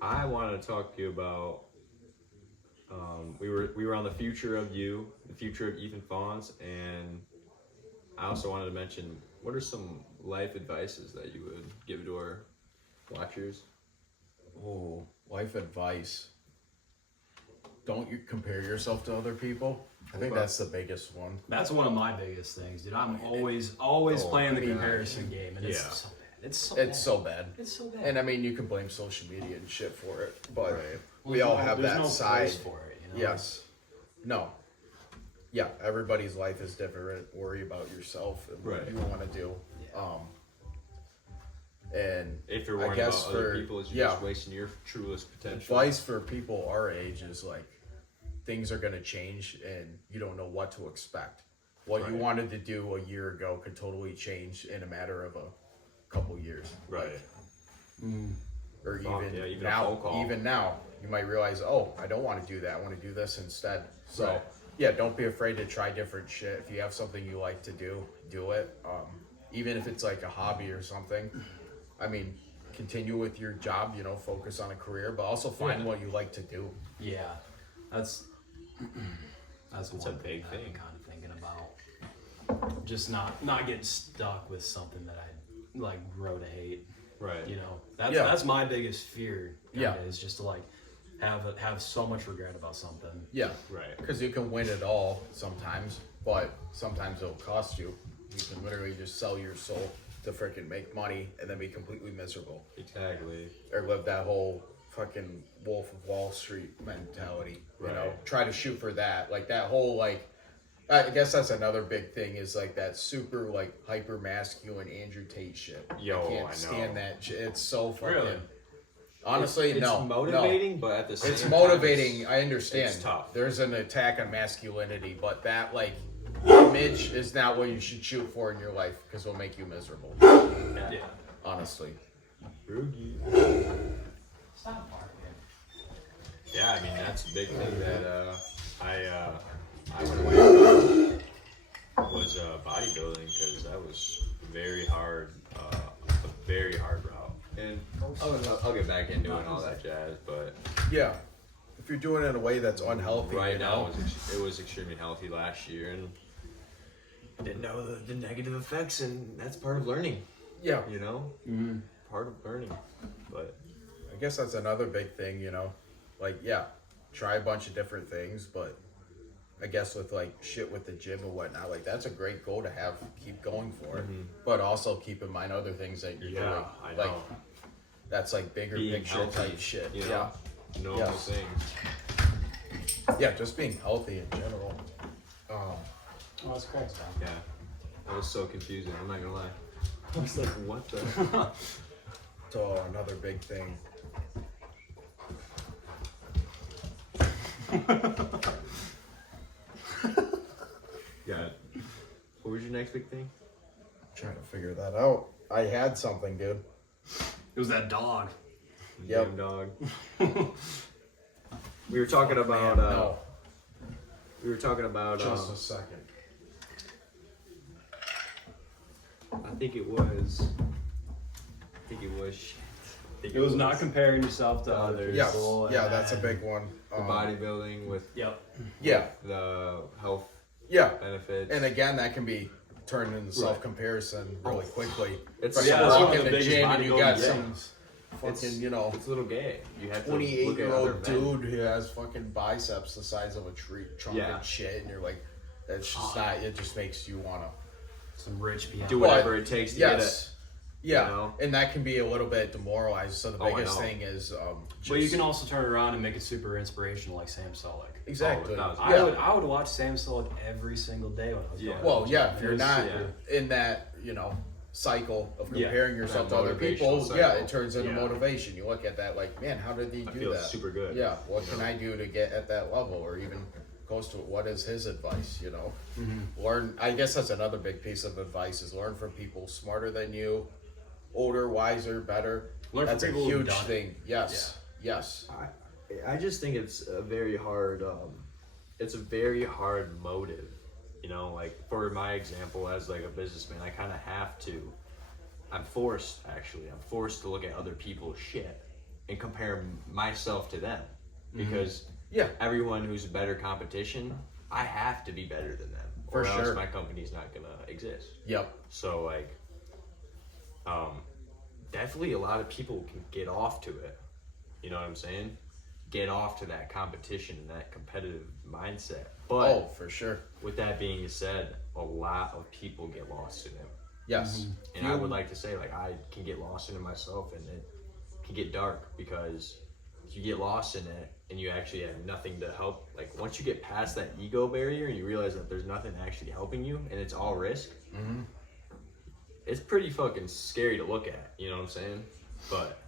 I wanted to talk to you about. We were on the future of you, the future of Ethan Faunce, and I also wanted to mention what are some life advices that you would give to our watchers. Oh, life advice. Don't you compare yourself to other people. I think Okay. that's the biggest one. That's one of my biggest things, dude. I'm always Oh, playing the I mean, comparison game, and it's yeah. so bad. It's so It's bad. so bad. It's so bad. And I mean, you can blame social media and shit for it, but Right. we all There's have there's that no side. place for it, you know? Yes. No. Yeah, everybody's life is different. Worry about yourself and what Right. you want to do. Yeah. And If you're I worried guess about other for- people, is you're yeah. just wasting your truest potential. advice for people our age is like things are going to change and you don't know what to expect. What you Right. wanted to do a year ago could totally change in a matter of a couple years. Right. Or Fuck, even, yeah, even a now, phone call. even now, you might realize, oh, I don't want to do that. I want to do this instead. So, Right. yeah, don't be afraid to try different shit. If you have something you like to do, do it. Even if it's like a hobby or something. I mean, continue with your job, you know, focus on a career, but also find Yeah. what you like to do. Yeah, that's It's one a big I've been thing. kind of thinking about. Just not getting stuck with something that I like grow to hate. Right. You know, that's Yeah. that's my biggest fear. Yeah. Is just to like have so much regret about something. Yeah. Right. Because you can win it all sometimes, but sometimes it'll cost you. You can literally just sell your soul to freaking make money and then be completely miserable. Exactly. Or live that whole fucking Wolf of Wall Street mentality. You know, Right. try to shoot for that. Like that whole like, I guess that's another big thing is like that super like hyper masculine Andrew Tate shit. Yo, I can't I know. stand that shit. It's so fucking. Really? Honestly, it's no. motivating, but at the same It's time, motivating. I understand. it's tough. There's an attack on masculinity, but that like image is not what you should shoot for in your life because it'll make you miserable. Yeah. Honestly. Rugi. Stop barking. Yeah, I mean that's a big thing that I went away from was bodybuilding because that was very hard, a very hard route. And I'll get back into it and all that jazz, but Yeah. If you're doing it in a way that's unhealthy, right you now know, it was extremely healthy last year, and I didn't know the negative effects, and that's part of learning. yeah. You know, part of learning. But I guess that's another big thing, you know. Like, yeah, try a bunch of different things, but I guess with like shit with the gym and whatnot, like that's a great goal to have, keep going for. But also keep in mind other things that you're doing. I Like know. that's like bigger Being picture healthy, type shit. you know, Yeah. normal Yes. things. Yeah, just being healthy in general. Oh, that's correct, man. Yeah, that was so confusing. I'm not gonna lie. I was like, what the? So another big thing. Yeah. What was your next big thing? Trying to figure that out. I had something, dude. It was that dog. Yep. Damn dog. We were talking about. No. We were talking about. Just a second. I think it was. Shit. I think It was not comparing yourself to others. Yes. people, Yeah, and that's a then- big one. The bodybuilding with Yep. Yeah. the health Yeah. benefits. And again, that can be turned into self-comparison really quickly. It's Especially yeah, when one you of get the in the biggest gym and you got bodybuilding some things. fucking, you know, it's a little gay. You have to look at other 28-year-old men. dude who has fucking biceps the size of a tree trunk Yeah. and shit, and you're like, that's just not. It just makes you wanna Some rich people. Do whatever it takes to get it. Yeah, you know? and that can be a little bit demoralizing. So the Oh, I biggest know. thing is, But you can also turn it around and make it super inspirational, like Sam Sulek. exactly. Oh, I would watch Sam Sulek every single day when I was Yeah. growing Well, up. yeah, if It you're was- not yeah. in that, cycle of Yeah, comparing yourself that to other people, motivational yeah, cycle. it turns into Yeah. motivation. You look at that like, man, how did he I do feel that? super good. Yeah, what you can know? I do to get at that level, or even close to it? What is his advice? Learn. I guess that's another big piece of advice: is learn from people smarter than you, older, wiser, better. Learn from That's a people who've huge done it. thing. Yes, yes. I just think it's a very hard. It's a very hard motive. Like for my example, as like a businessman, I kind of have to. I'm forced to look at other people's shit and compare myself to them, because Yeah. everyone who's a better competition, I have to be better than them, For or else sure. my company's not gonna exist. Yep. So like, definitely a lot of people can get off to it. You know what I'm saying? Get off to that competition and that competitive mindset. But Oh, for sure. with that being said, a lot of people get lost in it. Yes. And I would like to say, like, I can get lost in it myself, and it can get dark, because if you get lost in it and you actually have nothing to help, like, once you get past that ego barrier and you realize that there's nothing actually helping you and it's all risk, it's pretty fucking scary to look at, you know what I'm saying? But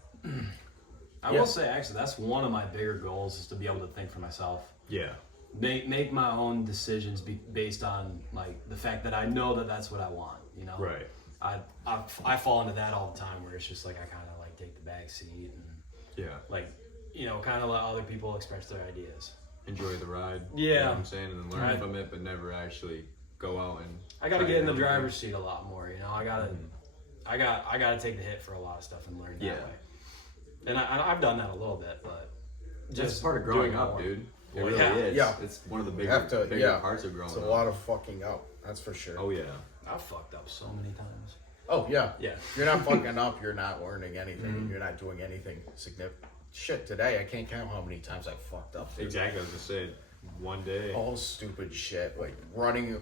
I will say, actually, that's one of my bigger goals, is to be able to think for myself. yeah, Make my own decisions based on like the fact that I know that that's what I want. right. I fall into that all the time, where it's just like I kind of like take the back seat and Yeah, like kind of let other people express their ideas. enjoy the ride. You know Yeah. what I'm saying? And then learn from it, but never actually go out and I got to try get in the your own thing. driver's seat a lot more. I gotta take the hit for a lot of stuff and learn Yeah. that way. And I've done that a little bit, but That's part of growing doing up, more. It Well, really yeah. is. Yeah. It's one of the You bigger, have to. bigger Yeah. parts of growing It's a up. lot of fucking up. That's for sure. Oh yeah. I've fucked up so many times. Oh yeah. Yeah. If you're not fucking up, you're not learning anything. You're not doing anything significant. Shit, today I can't count how many times I fucked up. Dude. Exactly. I was gonna say, one day. All stupid shit, like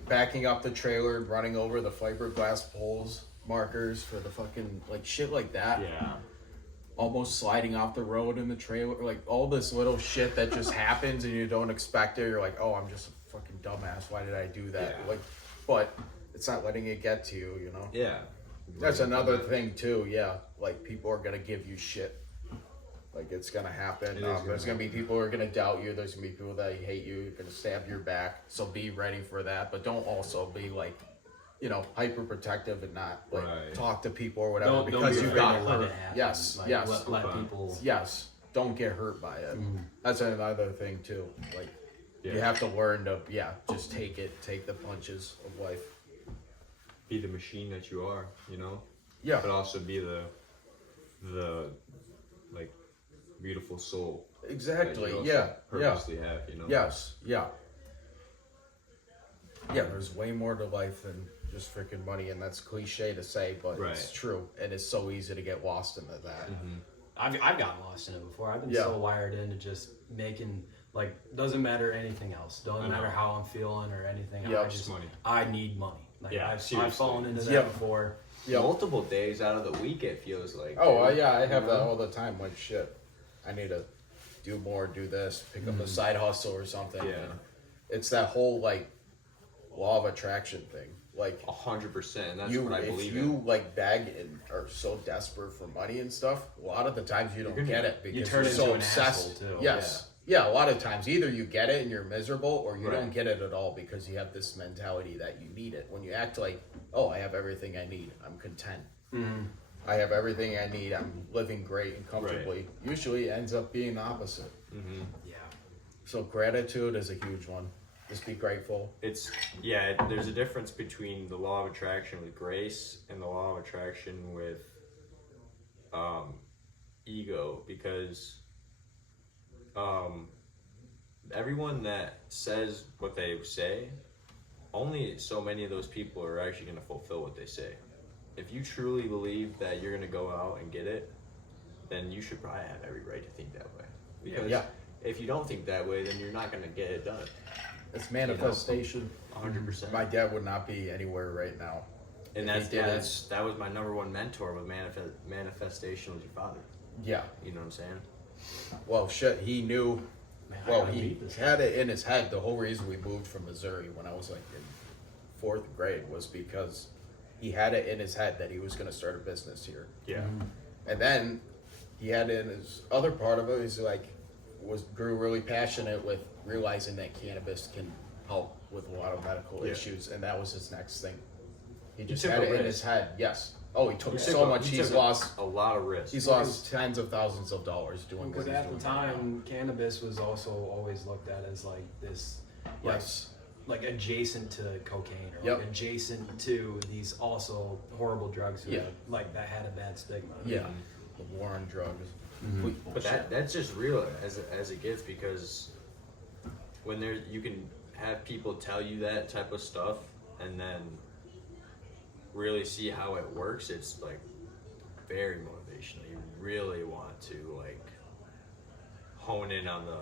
backing up the trailer, running over the fiberglass poles, markers for the fucking shit like that. Yeah. Almost sliding off the road in the trailer, like all this little shit that just happens and you don't expect it. You're like, oh, I'm just a fucking dumbass. Why did I do that? Yeah. But it's not letting it get to you, Yeah. That's another thing too. Yeah, like people are gonna give you shit. Like it's gonna happen. It is There's gonna be people who are gonna doubt you. There's gonna be people that hate you. Gonna stab your back. So be ready for that. But don't also be hyper protective and not Right. talk to people or whatever Don't because be you afraid got to let hurt. it happen. Yes, Like, yes, Let people. yes. Don't get hurt by it. That's another thing too. Like you Yeah. have to learn to just take the punches of life. Be the machine that you are, Yeah. but also be the like beautiful soul Exactly. that you also Yeah. purposely have, Yes. Yeah. Yeah. There's way more to life than just freaking money, and that's cliche to say, but it's Right. true, and it's so easy to get lost into that. I've gotten lost in it before. I've been Yeah. so wired into just making doesn't matter anything else. I Doesn't know. matter how I'm feeling or anything. Yep. Just Money. I need money. Yeah, I've seriously. fallen into that Yep. before. Yeah. Multiple days out of the week, it feels like. Oh, dude. yeah, I have that all the time. Like, shit, I need to do more, do this, pick up a side hustle or something. Yeah. And it's that whole, law of attraction thing. Like 100%. That's what I believe if you like beg and are so desperate for money and stuff, a lot of the times you don't get it because turn you're into so an obsessed. asshole, too. Yes. Yeah, a lot of times either you get it and you're miserable, or you Right. don't get it at all because you have this mentality that you need it. When you act like, oh, I have everything I need, I'm content. I have everything I need, I'm living great and comfortably. Usually it ends up being the opposite. Yeah. So gratitude is a huge one. Just be grateful. There's a difference between the law of attraction with grace and the law of attraction with ego, because everyone that says what they say, only so many of those people are actually going to fulfill what they say. If you truly believe that you're going to go out and get it, then you should probably have every right to think that way. Because if you don't think that way, then you're not going to get it done. It's manifestation. 100%. My dad would not be anywhere right now. And if he didn't. that was my number one mentor with manifestation was your father. Yeah. You know what I'm saying? Well, shit, he knew. Man, I Well, gotta he meet this had it in his head. The whole reason we moved from Missouri when I was like in 4th grade was because he had it in his head that he was going to start a business here. Yeah. And then he had in his other part of it, he's like, grew really passionate with realizing that cannabis can help with a lot of medical issues, and that was his next thing. He just took had a it in risk. his head. Yes. Oh, he took He so took much. he He's took lost. a lot of risks. He's lost tens of thousands of dollars doing what Because he's at doing the right now. time, cannabis was also always looked at as like this, Yes. like adjacent to cocaine or Yep. like adjacent to these also horrible drugs Yeah. that had a bad stigma. Yeah. The war on drugs. Complete But bullshit. that's just real as it gets, because when you can have people tell you that type of stuff and then really see how it works, it's like very motivational. You really want to like hone in on the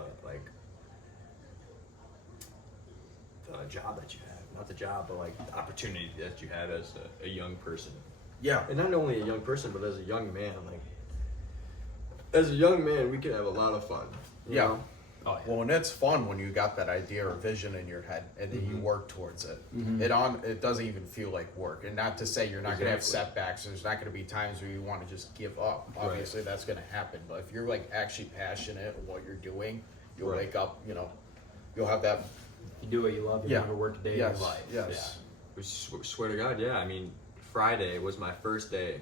job that you have, not the job, but like the opportunity that you have as a young person. Yeah. And not only a young person, but as a young man. Like, as a young man, we can have a lot of fun. you Yeah. know? Oh, yeah. Well, and it's fun when you got that idea or vision in your head and then you work towards it. It doesn't even feel like work. And not to say you're not going to have Exactly. setbacks. There's not going to be times where you want to just give up. Obviously, that's going to happen. But if you're like actually passionate in what you're doing, you'll Right. wake up. You'll have that. You do what you love, you Yeah. never work a day in Yes. your life. Yes. We swear to God, yeah. I mean, Friday was my first day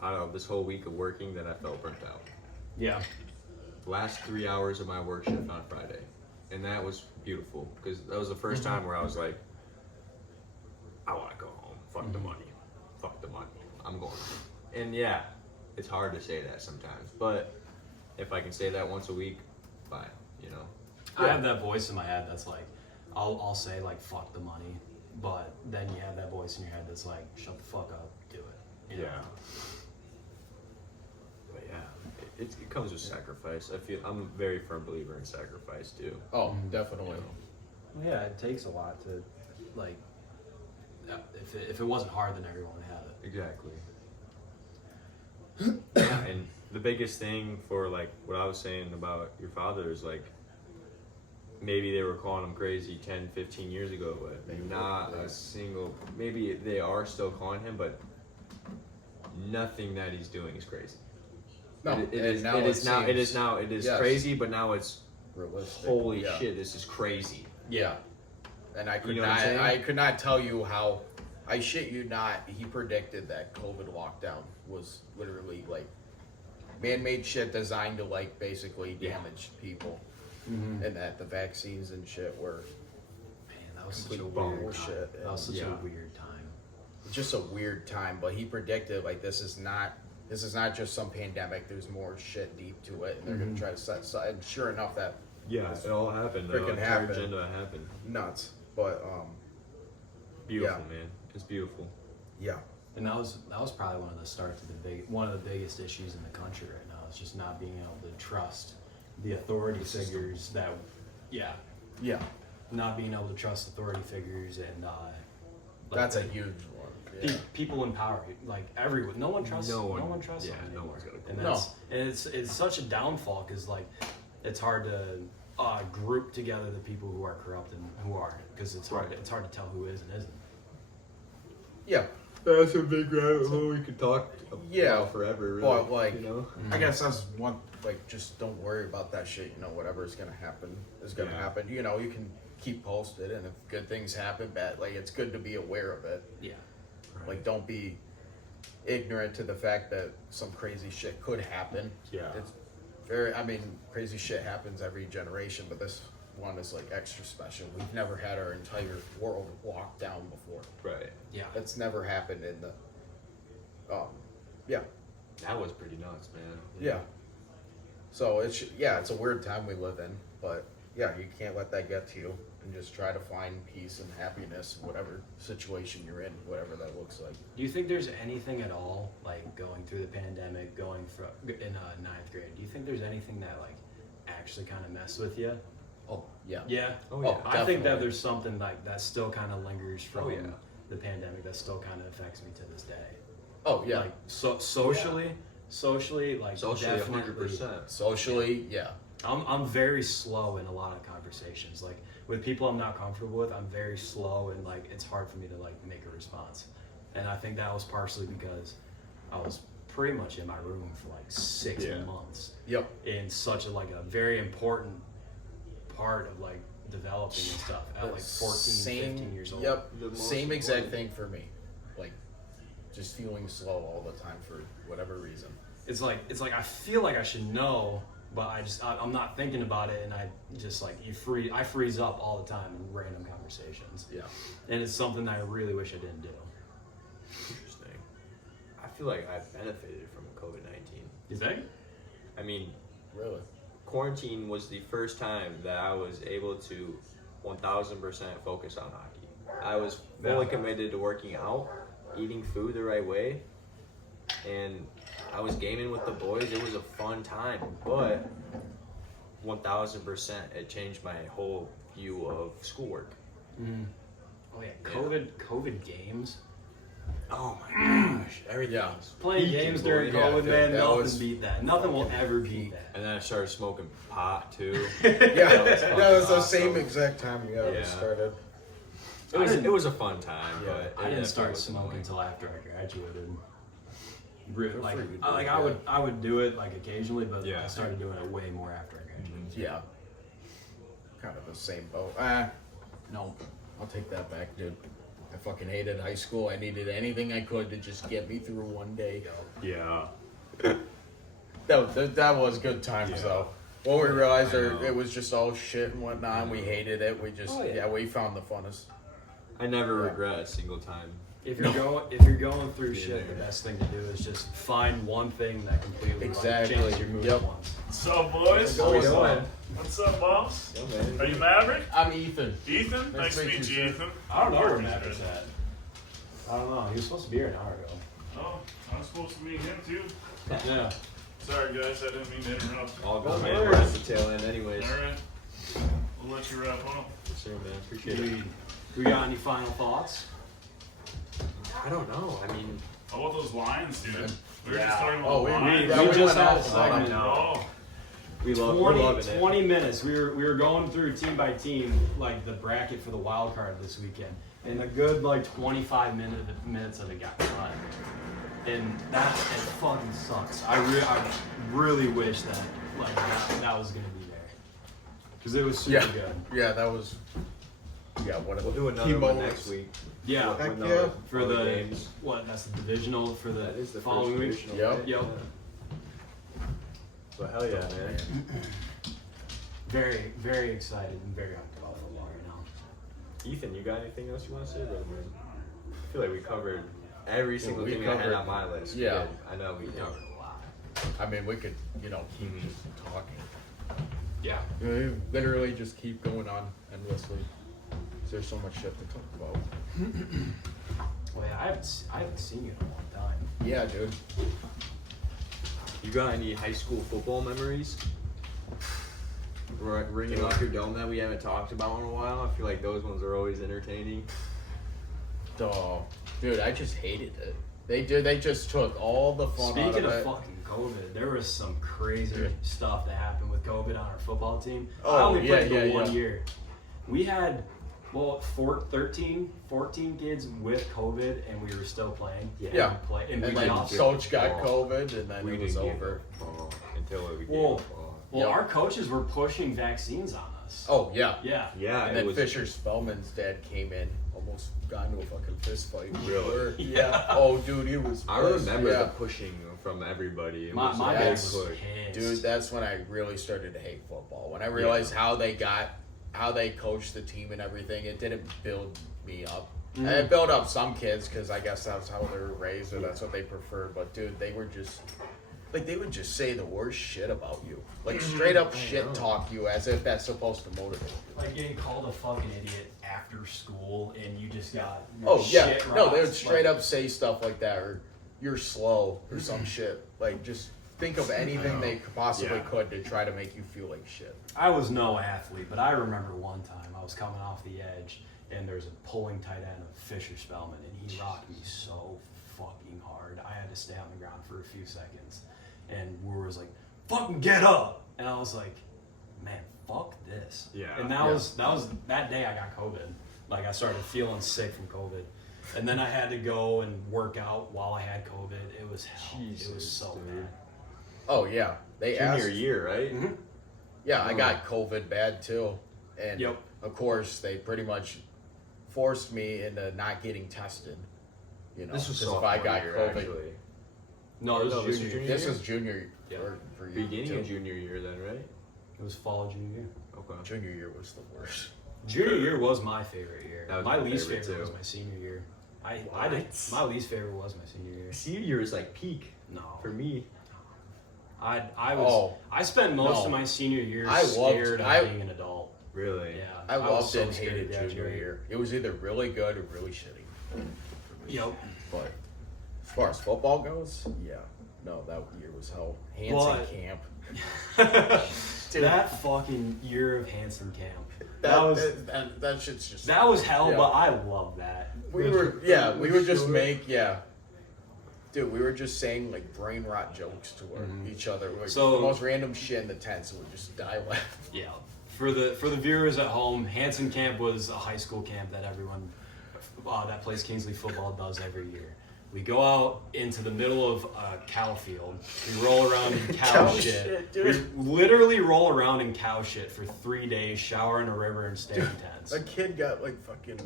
out of this whole week of working that I felt burnt out. Yeah. Last 3 hours of my work shift on Friday. And that was beautiful, because that was the 1st time where I was like, I want to go home. Fuck the money. Fuck the money. I'm going home. And yeah, it's hard to say that sometimes. But if I can say that once a week, fine, you know? I have that voice in my head that's like, I'll say like fuck the money, but then you have that voice in your head that's like, shut the fuck up, do it. You know? But yeah, it comes with sacrifice. I'm a very firm believer in sacrifice too. Oh, definitely. Well, yeah, it takes a lot to, like, if it wasn't hard, then everyone would have it. Exactly. Yeah, and the biggest thing for like what I was saying about your father is like, maybe they were calling him crazy 10, 15 years ago, but not a single, maybe they are still calling him, but nothing that he's doing is crazy. No, It and is now it is yes. crazy, but now it's realistic. holy Yeah. shit, this is crazy. Yeah. And I could You know what I'm not saying? I could not tell you how I shit you not, he predicted that COVID lockdown was literally like man-made shit designed to like basically damage people. And that the vaccines and shit were Man, that was such a complete weird bullshit. time. That was such Yeah. a weird time. just a weird time, but he predicted like this is not just some pandemic, there's more shit deep to it and they're gonna try to set and sure enough that Yeah, it all happened. Freaking The entire happened. agenda happened. nuts. But Beautiful, man. It's beautiful. yeah. And that was probably one of the biggest issues in the country right now. Is just not being able to trust the authority figures Yeah. not being able to trust authority figures and That's a huge one. Yeah. people in power, like everyone. No one trusts. No No one- one trusts. yeah, them no anymore. one's got a And clue. that's and it's such a downfall because like it's hard to group together the people who are corrupt and who aren't because it's hard to tell who is and isn't. Yeah. That's a big rabbit hole we could talk about forever. Really, but like, you know, I guess that's one. Like, just don't worry about that shit. You know, whatever's gonna happen is gonna happen. You know, you can keep posted, and if good things happen, bad. Like, it's good to be aware of it. Yeah. Right. Like, don't be ignorant to the fact that some crazy shit could happen. Yeah. It's very. I mean, crazy shit happens every generation, but this one is like extra special. We've never had our entire world locked down before. Right. Yeah. That's never happened in the. Yeah. That was pretty nuts, man. Yeah. So it's it's a weird time we live in, but yeah, you can't let that get to you, and just try to find peace and happiness in whatever situation you're in, whatever that looks like. Do you think there's anything at all, like going through the pandemic, going from in ninth grade? Do you think there's anything that like actually kind of messed with you? Oh yeah. Yeah. Oh yeah. I think that definitely. there's something like that still kind of lingers from Oh, yeah. the pandemic that still kind of affects me to this day. Oh yeah. Like socially, like Socially, definitely. 100%. Socially, yeah. I'm very slow in a lot of conversations. Like with people I'm not comfortable with, I'm very slow and like it's hard for me to like make a response. And I think that was partially because I was pretty much in my room for like 6 months. Yep. In such a very important part of like developing and stuff at like 14, 15 years old. Yep. The most Same exact important. thing for me. Like, just feeling slow all the time for whatever reason. It's like I feel like I should know, but I'm not thinking about it, and I just like I freeze up all the time in random conversations. Yeah. And it's something that I really wish I didn't do. Interesting. I feel like I've benefited from COVID-19. You think? I mean, Really. quarantine was the first time that I was able to 1000% focus on hockey. I was fully committed to working out, eating food the right way, and I was gaming with the boys. It was a fun time, but 1000% it changed my whole view of schoolwork. Oh yeah, COVID games. Oh my gosh, everything. Yeah. Playing Peaking, games during boy. COVID, dude, man, that nothing was beat that. Nothing will ever beat that. And then I started smoking pot too. Yeah. fucking That was the awesome. same exact time Yeah. we started. It was a fun time, Yeah. but I didn't it start was smoking annoying. until after I graduated. Good Like, for you, dude. I would do it like occasionally, but Yeah. I started doing it way more after I graduated. Yeah. Kind of the same boat. No. I'll take that back, dude. I fucking hated high school. I needed anything I could to just get me through one day. Yeah. That was good times, Yeah. though. When we realized I know. it was just all shit and whatnot, and we hated it, we just, Oh, yeah. we found the funnest. I never Yeah. regret a single time. If you're going through Yeah. shit, the best thing to do is just find one thing that completely Exactly. like, changes your mood Yep. at once. What's up, boys? How we doing? What's up, boss? Yeah, man. Are you Maverick? I'm Ethan. Ethan? Nice to meet you, sir. Ethan. I don't know where Parker's Matt is good. at. I don't know. He was supposed to be here an hour ago. Oh, I was supposed to meet him too. Yeah. Sorry, guys, I didn't mean to interrupt. All good, Don't man. worry. We're at the tail end anyways. All right. We'll let you wrap up. Yes, sir, man. Do Appreciate it. we got any final thoughts? I don't know. I mean, How about those Lions, dude? We were Yeah. just talking about Oh, we- Lions. yeah, we we just went had a off on segment. it. Oh, we're 20, loving it. 20 minutes. We were going through team by team, like the bracket for the wild card this weekend, and a good like 25 minutes of it got cut, and it fucking sucks. I really wish that like that was gonna be there, because it was super Yeah. good. Yeah, that was. Yeah, what We'll do another one next week. Yeah, Heck With yeah. the- for all the games. that's the divisional for the, That is the following first week. divisional, Yep. right? Yep. Yeah. But hell yeah, man. Very, very excited and very hyped about football right now. Ethan, you got anything else you want to say, brother? Man? I feel like we covered every single we thing I had covered- on my list. We yeah. did. I know we covered a lot. I mean, we could, keep just talking. Yeah. We literally just keep going on endlessly. There's so much shit to talk about. Well, yeah, I haven't seen you in a long time. Yeah, dude. You got any high school football memories? Ringing off your dome that we haven't talked about in a while? I feel like those ones are always entertaining. Oh, dude, I just hated it. They just took all the fun Speaking out of of it. fucking COVID, there was some crazy stuff that happened with COVID on our football team. Oh, I only yeah, played for yeah, one yeah. year. We had Well, 14 kids with COVID, and we were still playing. Yeah. And And we then lost. coach got COVID, and then We it was didn't give over. a fuck until we gave Well, a fuck. Well, Yeah. our coaches were pushing vaccines on us. Oh yeah. Yeah. Yeah, And it then was Fisher Spellman's dad came in, almost got into a fucking fist fight. Really? Yeah. Oh, dude, he was. I pissed. remember Yeah. the pushing from everybody. It My was my a dad big was push. pissed. Dude, that's when I really started to hate football. When I realized how they coached the team and everything, it didn't build me up. Mm-hmm. It built up some kids because I guess that's how they were raised or that's what they prefer. But dude, they were just like they would just say the worst shit about you, like straight up shit talk you as if that's supposed to motivate you. Like getting called a fucking idiot after school, and you just got your Oh yeah, shit no, they would rocked. straight up say stuff like that, or you're slow or some shit. Like just think of anything they possibly could to try to make you feel like shit. I was no athlete, but I remember one time I was coming off the edge, and there's a pulling tight end of Fisher Spellman, and he rocked me so fucking hard. I had to stay on the ground for a few seconds, and Wooer was like, "Fucking get up!" And I was like, "Man, fuck this." Yeah. And that day I got COVID. Like I started feeling sick from COVID, and then I had to go and work out while I had COVID. It was hell. It was Jesus, so dude. bad. Oh yeah, they asked. Junior year, right? Mm-hmm. Yeah, I got COVID bad too, and Yep. of course they pretty much forced me into not getting tested. You know, This was 'cause so if I got COVID, actually. No, this No, was this junior. was year. this is junior Yeah. for you Beginning too. of junior year, then, right? It was fall of junior year. Okay. Junior year was the worst. Junior year was my favorite year. That was My my least favorite, favorite too. was my senior year. I did. What? My least favorite was my senior year. Senior year is like peak No, for me. I spent most no. of my senior year I loved- scared of I- being an adult. Really? Yeah, I was loved so and scared hated to junior graduate. year. It was either really good or really shitty. Yep. But as far as football goes, yeah, no, that year was hell. Hanson But- camp. That fucking year of Hanson camp. That shit's just. That was hell, Yeah. but I love that. We would just make, Dude, we were just saying like brain rot jokes to each other. Like, So- the most random shit in the tents, and we'd just die laughing. Yeah. For the viewers at home, Hanson Camp was a high school camp that everyone that plays Kingsley football does every year. We go out into the middle of a cow field. We roll around in cow shit. dude. We literally roll around in cow shit for 3 days, shower in a river, and stay in tents. A kid got like fucking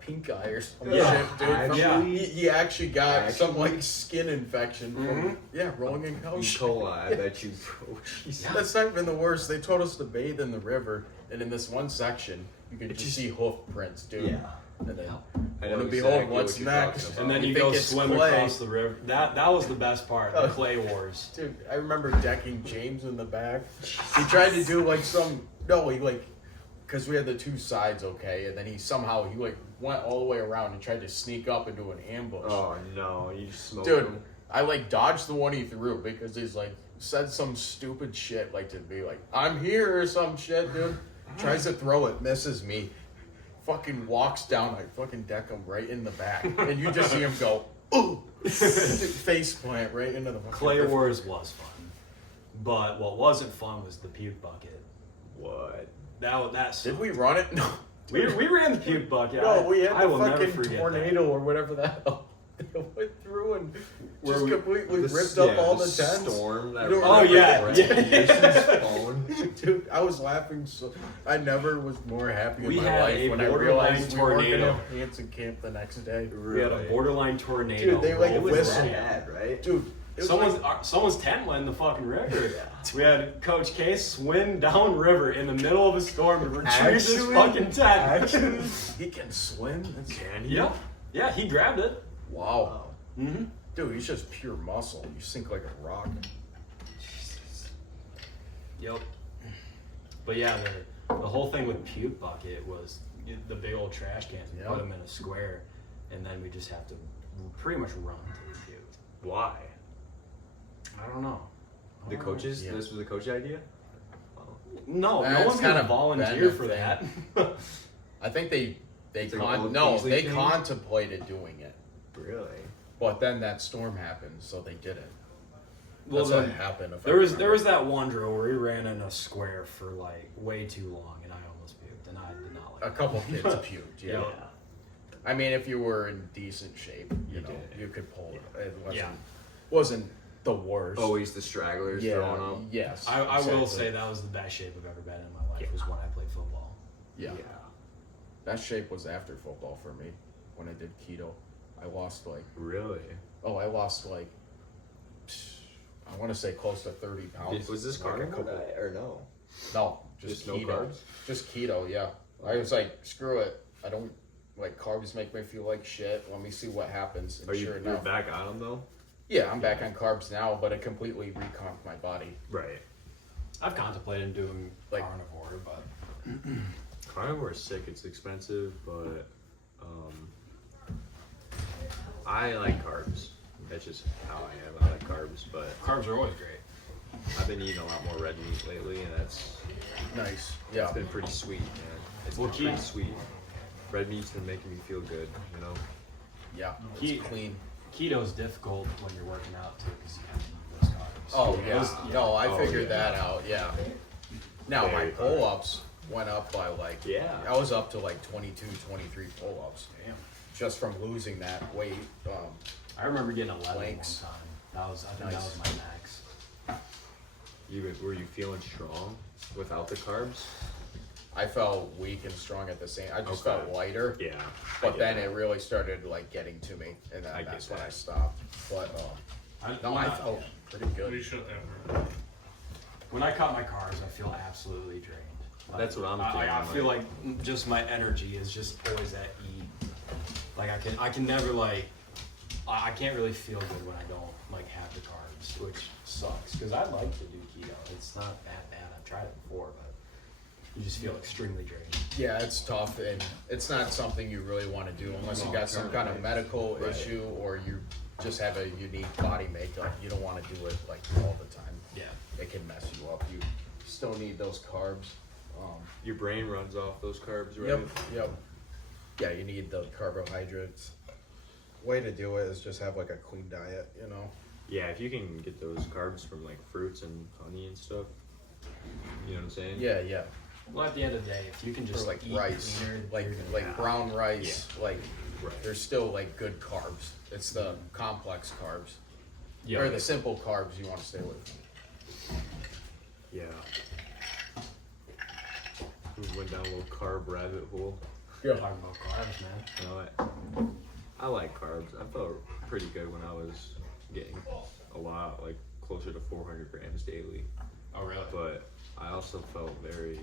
pink eye or some Yeah. shit, dude. Actually- He actually got some like skin infection from rolling in cow E. shit. coli, I bet you. Oh, Jesus. That's not even the worst. They told us to bathe in the river, and in this one section, you could just see hoof prints, dude. Yeah. And then, I lo know and behold, exactly what's what you're next? talking And then You you think go it's swim clay. across the river. That was the best part, the clay wars. Dude, I remember decking James in the back. He tried to do like because we had the two sides, okay, and then he went all the way around and tried to sneak up and do an ambush. Oh no, you just smoked Dude, him. I like dodged the one he threw because he's like said some stupid shit like to be like, I'm here or some shit, dude. Tries to throw it, misses me. Fucking walks down, I fucking deck him right in the back. And you just see him go, ooh! Face plant right into the fucking Clay river. wars was fun, but what wasn't fun was the puke bucket. What? That's Did we run it? No. we ran the puke bucket. No, we had I the will never fucking forget tornado or whatever the hell. It went through and Where just we- completely ripped up all the tents. Storm that You don't Oh, remember yeah. that? Yeah. phone. Dude, I was laughing so. I never was more happy We in my had life a when I borderline realized we weren't tornado. gonna have Hanson camp the next day. We had a borderline tornado. Dude, they, like, roll It was whistle. through. bad, right? Dude, it was Someone's tent went in the fucking river. We had Coach K swim down river in the middle of a storm and retrieve his Actually? fucking tent. actually, he can swim. That's, Yeah, he grabbed it. wow. Mm-hmm. Dude, he's just pure muscle. You sink like a rock. Yep. But yeah, the whole thing with puke bucket was the big old trash cans. We put Yep. them in a square, and then we just have to pretty much run until we puke. Why? I don't know. The coaches? Yeah. This was the coach idea? No, no That's one's kind gonna of volunteer been for a that. I think they It's like an old no, Kingsley they thing? contemplated doing it, Really? but then that storm happened, so they didn't. Well, That's what then, happened. if I there was remember. that one drill where we ran in a square for like way too long, and I almost puked. And did not A like couple kids puked. Yeah. Yeah. I mean, if you were in decent shape, you know, did. you could pull it. It Yeah. wasn't the worst. Always the stragglers yeah. throwing up. Yes. I will exactly. say that was the best shape I've ever been in my life, was when I played football. Yeah. Best shape was after football for me when I did keto. I lost like Really? I lost like I want to say close to 30 pounds. Was this like a carnivore couple- diet or no? No, just no keto. carbs? Just keto, yeah. I was like, screw it. I don't like carbs make me feel like shit. Let me see what happens. And Are you sure you're enough, back on them though? yeah, I'm back on carbs now, but it completely recomped my body. Right. I've contemplated doing Like- carnivore, but Carnivore is sick. It's expensive, but I like carbs. That's just how I am. I like carbs, but carbs are always great. I've been eating a lot more red meat lately, and that's Nice. Yeah. it's been pretty sweet, man. It's Well, been pretty sweet. Red meat's been making me feel good, you know. Yeah. He- It's clean. Keto's difficult when you're working out too, because you have to eat those carbs. Oh yeah. Those- No, I Oh, figured yeah. that out. Yeah. Now my Very pull-ups went up by like Yeah. I was up to like 22, 23 pull-ups Damn. just from losing that weight. I remember getting 11 Planks. one time. That was, I think that Nice. was my max. Were you feeling strong without the carbs? I felt weak and strong at the same. I just Okay. felt lighter. Yeah. But then it really started like getting to me, and then I get that's when that. I stopped. But no, I when felt pretty We good. shut that for when I cut my carbs, I feel absolutely drained. Like, That's what I'm I feeling, feel like just my energy is just always at E. Like I can never like, I can't really feel good when I don't like have the carbs, which sucks because I like to do keto. It's not that bad. I've tried it before, but you just feel extremely drained. Yeah, it's tough, and it's not something you really want to do unless you got some kind of medical Right. issue or you just have a unique body makeup. You don't want to do it like all the time. Yeah. It can mess you up. You still need those carbs. Your brain runs off those carbs, right? Yep. Yeah, you need the carbohydrates. Way to do it is just have like a clean diet, you know. Yeah, if you can get those carbs from like fruits and honey and stuff, you know what I'm saying? Yeah. Well, at the end of the day, if you can Or just like eat rice, cleaner, like you're gonna- like brown rice, like Right. there's still like good carbs. It's the complex carbs yeah, or the simple carbs you want to stay away from. Yeah. We went down a little carb rabbit hole. Yeah. talking about carbs, man. You know, I like carbs. I felt pretty good when I was getting a lot, like closer to 400 grams daily. Oh, really? But I also felt very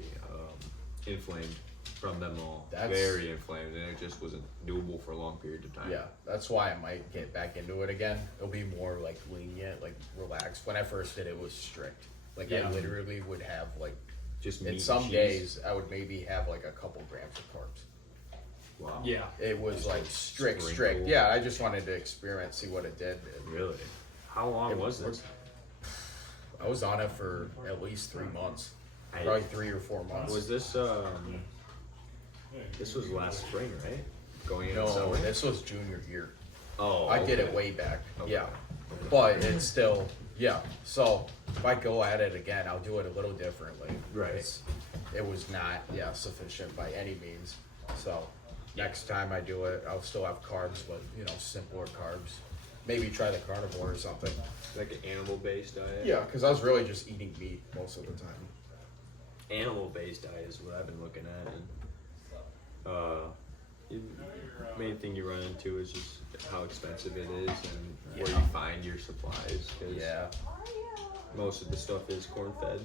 inflamed from them all. That's- Very inflamed, and it just wasn't doable for a long period of time. Yeah, that's why I might get back into it again. It'll be more like lenient, like relaxed. When I first did it was strict. Like Yeah. I literally would have like Just meat in and some cheese. days I would maybe have like a couple grams of carbs. Wow. Yeah. It was like strict. sprinkle. Yeah, I just wanted to experiment, see what it did. Really? How long It was was- this? I was on it for at least 3 months, I- probably 3 or 4 months. Was this this was last spring, right? Going into No, summer? this was junior year. Oh, I did it okay. way back. Okay. Yeah, but it's still So if I go at it again, I'll do it a little differently. Right. It was not sufficient by any means. So next time I do it, I'll still have carbs, but simpler carbs. Maybe try the carnivore or something. Like an animal-based diet? Yeah, because I was really just eating meat most of the time. Animal-based diet is what I've been looking at, and main thing you run into is just how expensive it is and where you find your supplies. 'Cause Yeah. most of the stuff is corn-fed,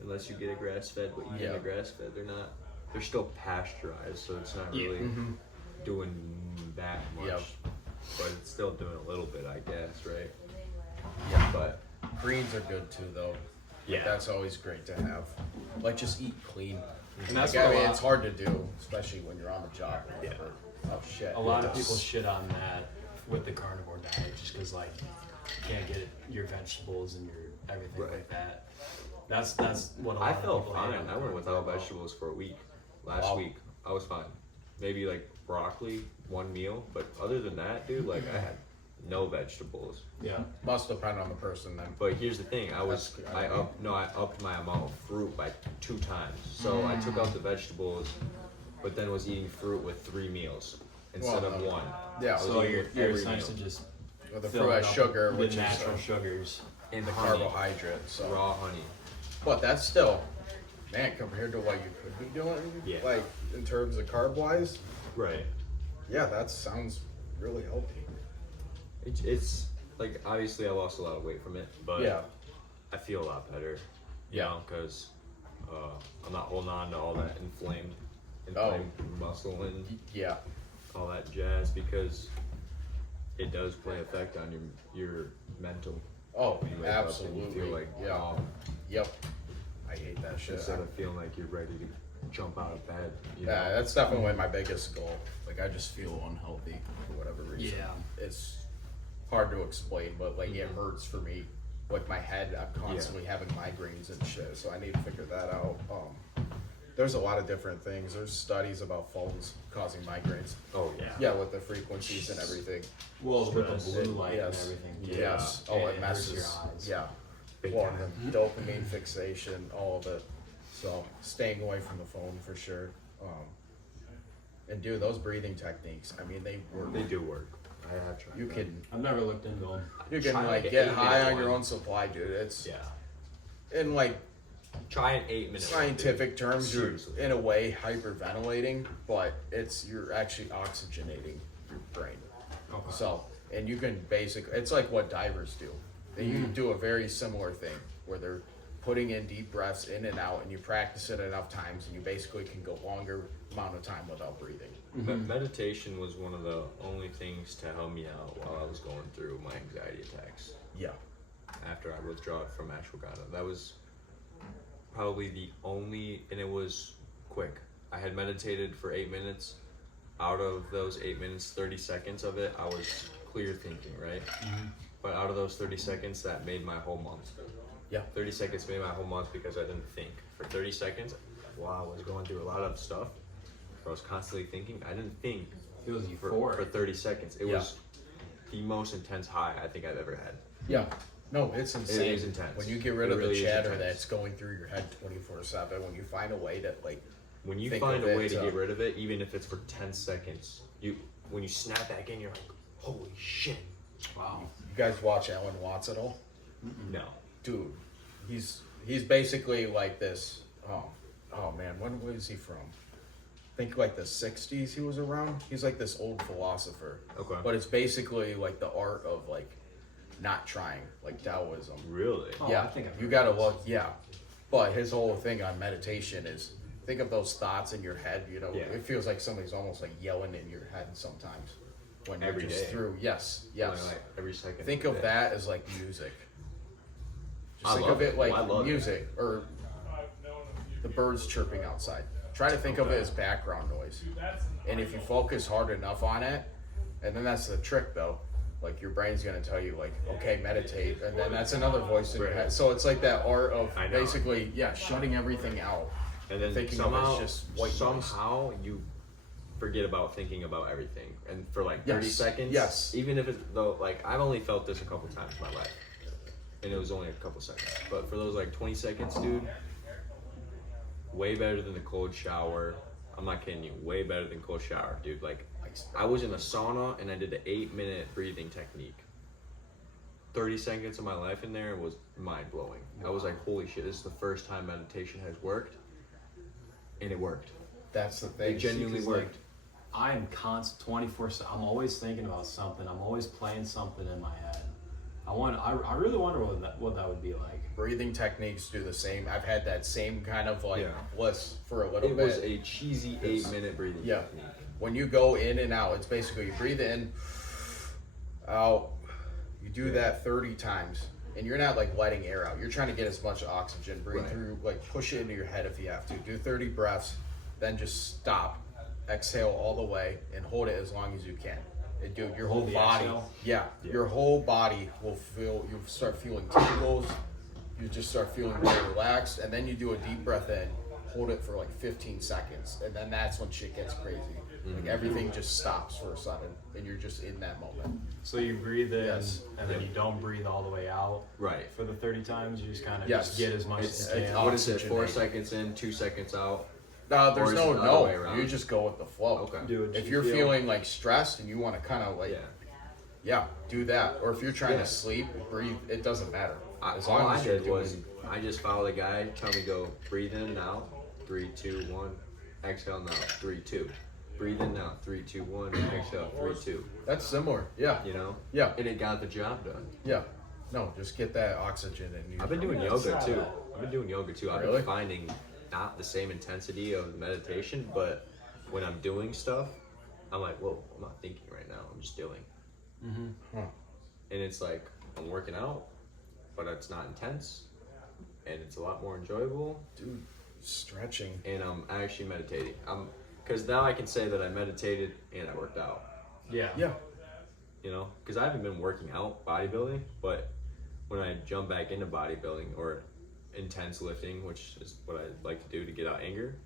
unless you get a grass-fed. But even Yeah. the grass-fed, they're still pasteurized, so it's not Yeah. really doing that much. Yep. But it's still doing a little bit, I guess, right? Yeah. But Greens are good too, though. yeah, That's always great to have. Like just eat clean. And that's Like, what I a mean, lot- it's hard to do, especially when you're on the job. Or whatever. Oh shit. A lot of Yes. people shit on that with the carnivore diet just because like you can't get your vegetables and your everything Right. like that. That's what a lot I of felt people hate fine. on the I went without carnivore. vegetables for a week. Last Wow. week, I was fine. Maybe like broccoli, one meal, but other than that, dude, like I had no vegetables. Yeah. Must depend on the person then. But here's the thing: I upped my amount of fruit by 2 times. So I took out the vegetables, but then was eating fruit with 3 meals instead of one. Yeah. So eating you're with every essentially meal. just With the filling fruit up has sugar, with which is natural sugars. And the honey, carbohydrate. So, raw honey. but that's still, man, compared to what you could be doing, Yeah. like in terms of carb wise, Right. yeah, that sounds really healthy. It's like obviously I lost a lot of weight from it, but Yeah. I feel a lot better. Yeah. Because I'm not holding on to all that inflamed muscle and Yeah. all that jazz because it does play effect on your mental. Oh, When you wake up and absolutely. you feel like yeah. Yep. I hate that shit. instead of feeling like you're ready to jump out of bed. You Yeah, know? that's definitely my biggest goal. Like, I just feel unhealthy for whatever reason. Yeah. It's hard to explain, but like, it hurts for me. Like, my head, I'm constantly having migraines and shit, so I need to figure that out. There's a lot of different things. There's studies about phones causing migraines. Oh yeah. Yeah, with the frequencies and everything. Well, with the Stress. blue light Yes. and everything. Yes. Yeah. Oh, And it hurts your messes. eyes. Yeah. Big Well, time. the dopamine fixation, all of it. So staying away from the phone for sure. And dude, those breathing techniques, I mean, they work. They do work. I have tried. You them. can I've never looked into them. you can Try like like get an high 8-minute on your one. own supply, dude. It's Yeah. in like Try an 8-minute. scientific terms, you're Seriously. in a way hyperventilating, but you're actually oxygenating your brain. Okay. So, and you can it's like what divers do. They do a very similar thing where they're putting in deep breaths in and out, and you practice it enough times, and you basically can go longer amount of time without breathing. Meditation was one of the only things to help me out while I was going through my anxiety attacks. Yeah. After I withdrew from ashwagandha, that was probably the only, and it was quick. I had meditated for 8 minutes. Out of those 8 minutes, 30 seconds of it, I was clear thinking, right? But out of those 30 seconds, that made my whole month. Yeah. 30 seconds made my whole month because I didn't think. For 30 seconds, while I was going through a lot of stuff, I was constantly thinking. I didn't think It was for euphoric. 30 seconds. It Yeah. was the most intense high I think I've ever had. Yeah. No, it's insane. is intense. When you get rid It of really the is chatter intense. that's going through your head 24/7, when you find a way to like, When you think find of a way it, to get rid of it, even if it's for 10 seconds, when you snap back in, you're like, holy shit. Wow. you guys watch Alan Watts at all? No. Dude, he's basically like this. Oh man, when was he from? I think like the 60s he was around. He's like this old philosopher. Okay. But it's basically like the art of like not trying, like Taoism. Really? Oh, Yeah, I think I've you heard gotta this. look. Yeah, but his whole thing on meditation is think of those thoughts in your head. You know, Yeah. it feels like somebody's almost like yelling in your head sometimes when you're Every just day. through. Yes, yes. Like every second. Think the of day. that as like music. Just I think love of it it. like I love it. music or the birds chirping outside. Try to think of it as background noise. And if you focus hard enough on it, and then that's the trick though, like your brain's gonna tell you like, okay, meditate, and then that's another voice in your head. So it's like that art of I know. basically, yeah, shutting everything out. And then thinking somehow, of it as just white noise. somehow you forget about thinking about everything. And for like 30 Yes. seconds, Yes. even if it's though, like I've only felt this a couple times in my life, and it was only a couple seconds. But for those like 20 seconds, dude, way better than the cold shower. I'm not kidding you. Way better than cold shower, dude. Like I was in a sauna and I did the 8-minute breathing technique. 30 seconds of my life in there was mind blowing. I was like, holy shit, this is the first time meditation has worked. And it worked. That's the It thing. genuinely See, 'cause, worked. I am constant 24/7. I'm always thinking about something. I'm always playing something in my head. I really wonder what that would be like. Breathing techniques do the same. I've had that same kind of like Yeah. bliss for a little It bit. was a cheesy 8-minute breathing Yeah. technique. When you go in and out, it's basically you breathe in, out. You do that 30 times, and you're not like letting air out. You're trying to get as much oxygen. Breathe Right. through, like push it into your head if you have to. Do 30 breaths, then just stop, exhale all the way, and hold it as long as you can. And dude, your whole Hold the body, exhale? yeah, Yeah. your whole body will feel. You start feeling tingles. You just start feeling more relaxed, and then you do a deep breath in. Hold it for like 15 seconds, and then that's when shit gets crazy. Like everything just stops for a sudden, and you're just in that moment. So you breathe in, Yes. and then Yeah. you don't breathe all the way out Right. for the 30 times. You just kind of Yes. just get as much It's- as you it's can. What is it? 4 oxygenated. seconds in, 2 seconds out. There's Or is it no the other way no. around? You just go with the flow. Okay. Do what If you you're feel. feeling like stressed and you want to kind of like, Yeah. do that. Or if you're trying Yeah. to sleep, breathe. It doesn't matter. As All long I as you're did was doing. I just followed the guy. Tell me go breathe in now, 3, 2, 1, exhale now, 3, 2. Breathe in now, 3, 2, 1, exhale, 3, 2. That's similar. Yeah. You know, Yeah. and it got the job done. Yeah. No, just get that oxygen in you. I've been doing Yeah, yoga try too. that. I've been doing yoga too. I've Really? been finding not the same intensity of the meditation, but when I'm doing stuff, I'm like, whoa, I'm not thinking right now. I'm just doing. Huh. And it's like I'm working out, but it's not intense, and it's a lot more enjoyable. Dude, stretching. And I'm actually meditating. Because now I can say that I meditated and I worked out. Yeah. Yeah. You know, because I haven't been working out bodybuilding, but when I jump back into bodybuilding or intense lifting, which is what I like to do to get out anger,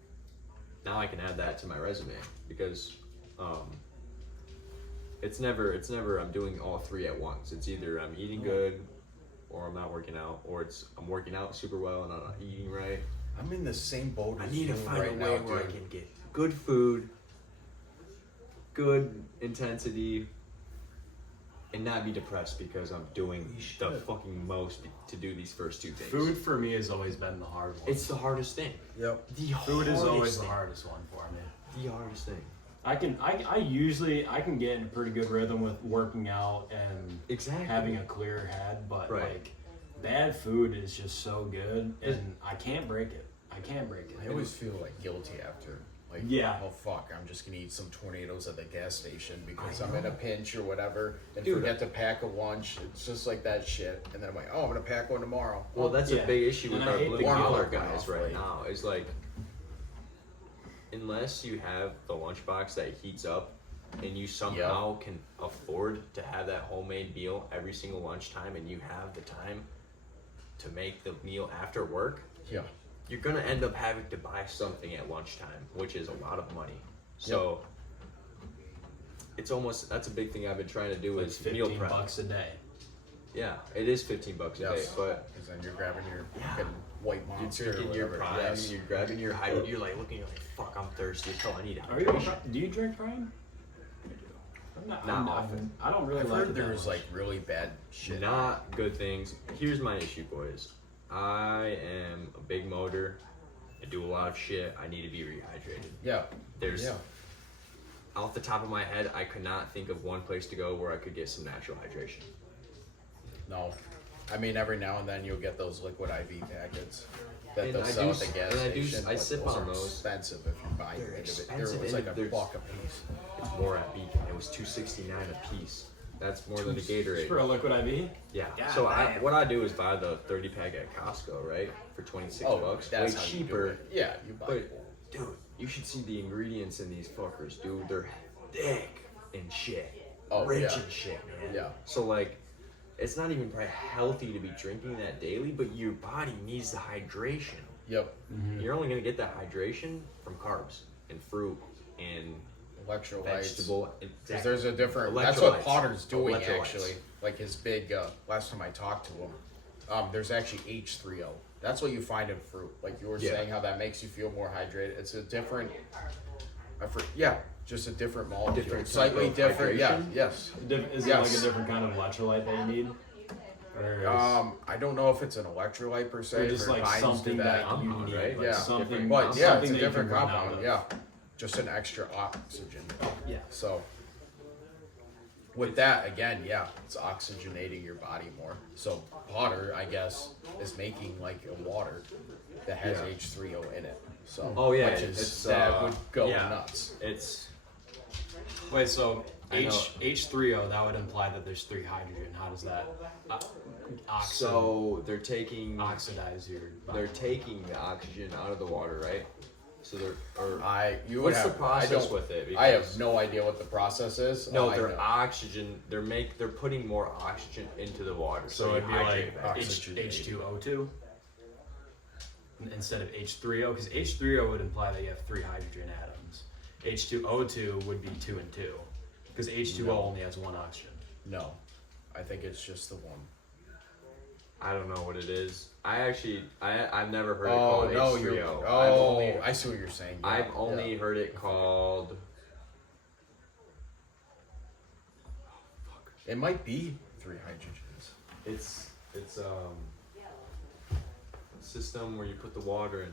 now I can add that to my resume because it's never I'm doing all three at once. It's either I'm eating good or I'm not working out, or it's I'm working out super well and I'm not eating right. I'm in the same boat I as need to you find right a now, way where I dude. can get good food, good intensity, and not be depressed because I'm doing the fucking most to do these first two things. Food for me has always been the hard one. It's the hardest thing. Yep. The Food is hardest always the thing. hardest one for me. The hardest thing. I can get in a pretty good rhythm with working out and Exactly. having a clear head, but Right. like bad food is just so good and I can't break it. I can't break it. I always feel like guilty after. Like, Yeah. oh fuck, I'm just gonna eat some tornadoes at the gas station because I'm in a pinch or whatever and Dude. forget to pack a lunch. It's just like that shit. And then I'm like, oh, I'm gonna pack one tomorrow. Well, that's Yeah. a big issue with And I our hate blue the collar guilt. guys right Like- now. Is like, unless you have the lunchbox that heats up, and you somehow can afford to have that homemade meal every single lunchtime, and you have the time to make the meal after work, Yeah. you're gonna end up having to buy something at lunchtime, which is a lot of money. So it's almost that's a big thing I've been trying to do Like is meal $15 prep. a day. Yeah, it is $15 a day, Yes. but Because then you're grabbing your Yeah. fucking white you're monster or drinking your whatever. prime, Yes. you're grabbing your hydro, you're like looking, you're like, fuck, I'm thirsty. Oh, I need a Are you? hydration. Do you drink Prime? I'm not often. I don't really I've like heard it that there's much. like really bad shit. Not good things. Here's my issue, boys. I am a big motor. I do a lot of shit. I need to be rehydrated. Yeah. There's, Yeah. off the top of my head, I could not think of one place to go where I could get some natural hydration. No. I mean, every now and then you'll get those liquid IV packets that And they'll I sell do at the s- gas and I do s- station. I but sip those on are those. expensive if you buy They're them. It expensive, was like a and buck a piece. It's more at Beacon. It was $2.69 a piece. That's more than the Just for a Gatorade. liquid IV? Yeah. God So damn. what I do is buy the 30 pack at Costco, right, for $26. That's Way how you cheaper. do it. Yeah, you buy But it. dude, you should see the ingredients in these fuckers, dude. They're thick and shit. Oh, Rich yeah. and shit, man. Yeah. So like, it's not even probably healthy to be drinking that daily, but your body needs the hydration. Yep. You're only gonna get that hydration from carbs and fruit and Electrolytes. vegetable. Because there's a different. That's what Electrolytes. Potter's doing Electrolytes. actually. Like his big. Last time I talked to him, there's actually H3O. That's what you find in fruit. Like you were Yeah. saying, how that makes you feel more hydrated. It's a different. Just a different molecule. Different type Slightly of different. Yeah. hydration? Yes. Is it Yes. like a different kind of electrolyte that you need? Or is- I don't know if it's an electrolyte per se. or if just it like binds to something that you compound, need, right? like Yeah. something. Different- But yeah, something it's a that you different can run out compound. of. Yeah. Just an extra oxygen. Yeah. So with that, again, yeah, it's oxygenating your body more. So Potter, I guess, is making like a water that has Yeah. H3O in it. So Oh, yeah, which is, it's, that would go yeah. nuts. It's Wait, so I know. H3O, that would imply that there's 3 hydrogen. How does that so they're taking oxidize your body? they're taking the oxygen out of the water, right? So they're or You would what's have, the process I don't, with it? I Because- have no idea what the process is. No, All I they're know- oxygen. They're putting more oxygen into the water. So you it'd be hydrate like better. H2O2 instead of H3O, because H3O would imply that you have 3 hydrogen atoms. H2O2 would be 2 and 2, because H2O only has 1 oxygen. No, I think it's just the one. I don't know what it is. I've never heard it Oh called no, H3O. you're. I've Oh, only I see what you're saying. Yeah, I've only heard it called. It might be 3 hydrogens. It's a system where you put the water in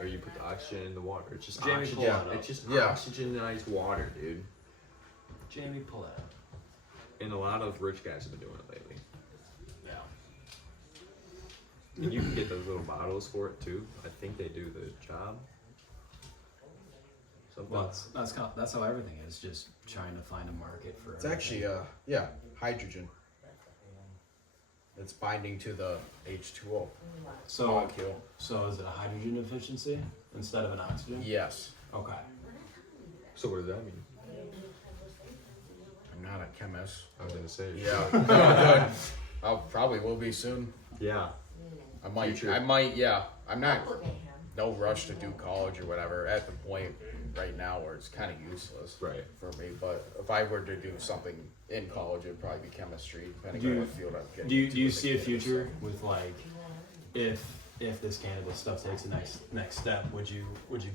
or you put the oxygen in the water. It's just Jamie, oxygen. pull that up. It's just Yeah. oxygenized water, dude. Jamie, pull that up. And a lot of rich guys have been doing it lately. Yeah. And you can get those little bottles for it too. I think they do the job. Something. Well, that's how everything is. Just trying to find a market for. It's actually hydrogen. It's binding to the H2O molecule. So is it a hydrogen deficiency instead of an oxygen? Yes. Okay. So what does that mean? I'm not a chemist. I was gonna say. Yeah. No, good. I probably will be soon. Yeah. I might. Future. I might. Yeah. I'm not. No rush to do college or whatever. At the point right now where it's kind of useless. Right. For me, but if I were to do something in college, it'd probably be chemistry, depending Do on you- what field I'm getting. Do you into. see a future with like if this cannabis stuff takes the next step, would you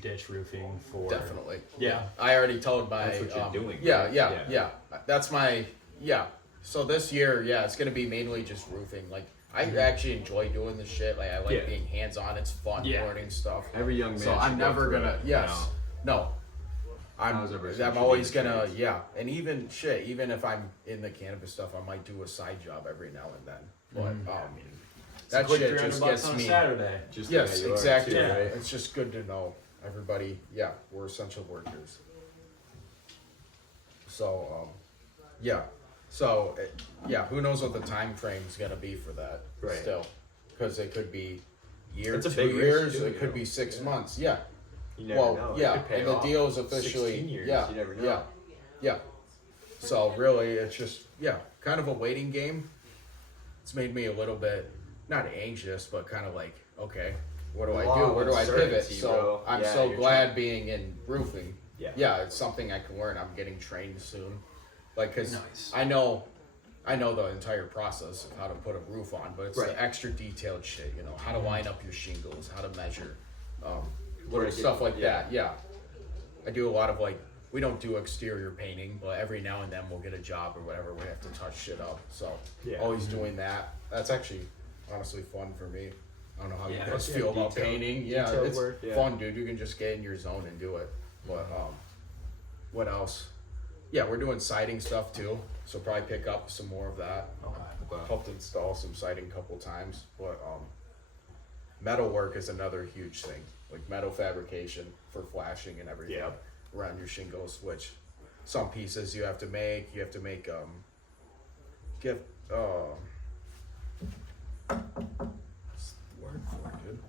ditch roofing for Definitely. Yeah. I already told my. That's what you're doing, Yeah, right? yeah, Yeah. yeah. That's my. Yeah. So this year, it's gonna be mainly just roofing. Like I actually enjoy doing this shit. Like I like Yeah. being hands on. It's fun Yeah. learning stuff. Every young man. So I'm should go never through gonna. it, you Yes. No. How's everybody I'm should always be in the gonna. trades. Yeah. And even if I'm in the cannabis stuff, I might do a side job every now and then. But that Quick shit 300 just bucks gets on me. Saturday. Just Yes, the way you are, exactly. too, Yeah. right? It's just good to know everybody. Yeah, we're essential workers. So, who knows what the time frame's gonna be for that? Right. Still, because it could be year, It's a 2 big risk, years. too, It you could know? be 6 Yeah. months. Yeah. You never Well, know. It yeah, could pay and the off. deal is officially 16 years, yeah, you never know. yeah. So really, it's just kind of a waiting game. It's made me a little bit not anxious, but kind of like, okay, what do I do? Where do I pivot? Uncertainty, So bro. I'm Yeah, so you're glad being in roofing. Yeah. It's something I can learn. I'm getting trained soon, like because Nice. I know the entire process of how to put a roof on, but it's Right. the extra detailed shit. You know, how to line up your shingles, how to measure, Right. stuff like Yeah. that. Yeah, I do a lot of we don't do exterior painting, but every now and then we'll get a job or whatever. We have to touch shit up. So Yeah. always doing that. That's actually honestly fun for me. I don't know how you Yeah. guys Yeah, feel about detail- painting. Yeah, detail it's work, yeah. fun, dude. You can just get in your zone and do it. But what else? Yeah, we're doing siding stuff too, so probably pick up some more of that. Okay. Helped install some siding a couple times, but metal work is another huge thing, like metal fabrication for flashing and everything Yeah. around your shingles. Which some pieces you have to make. You have to make what's the word for it, dude?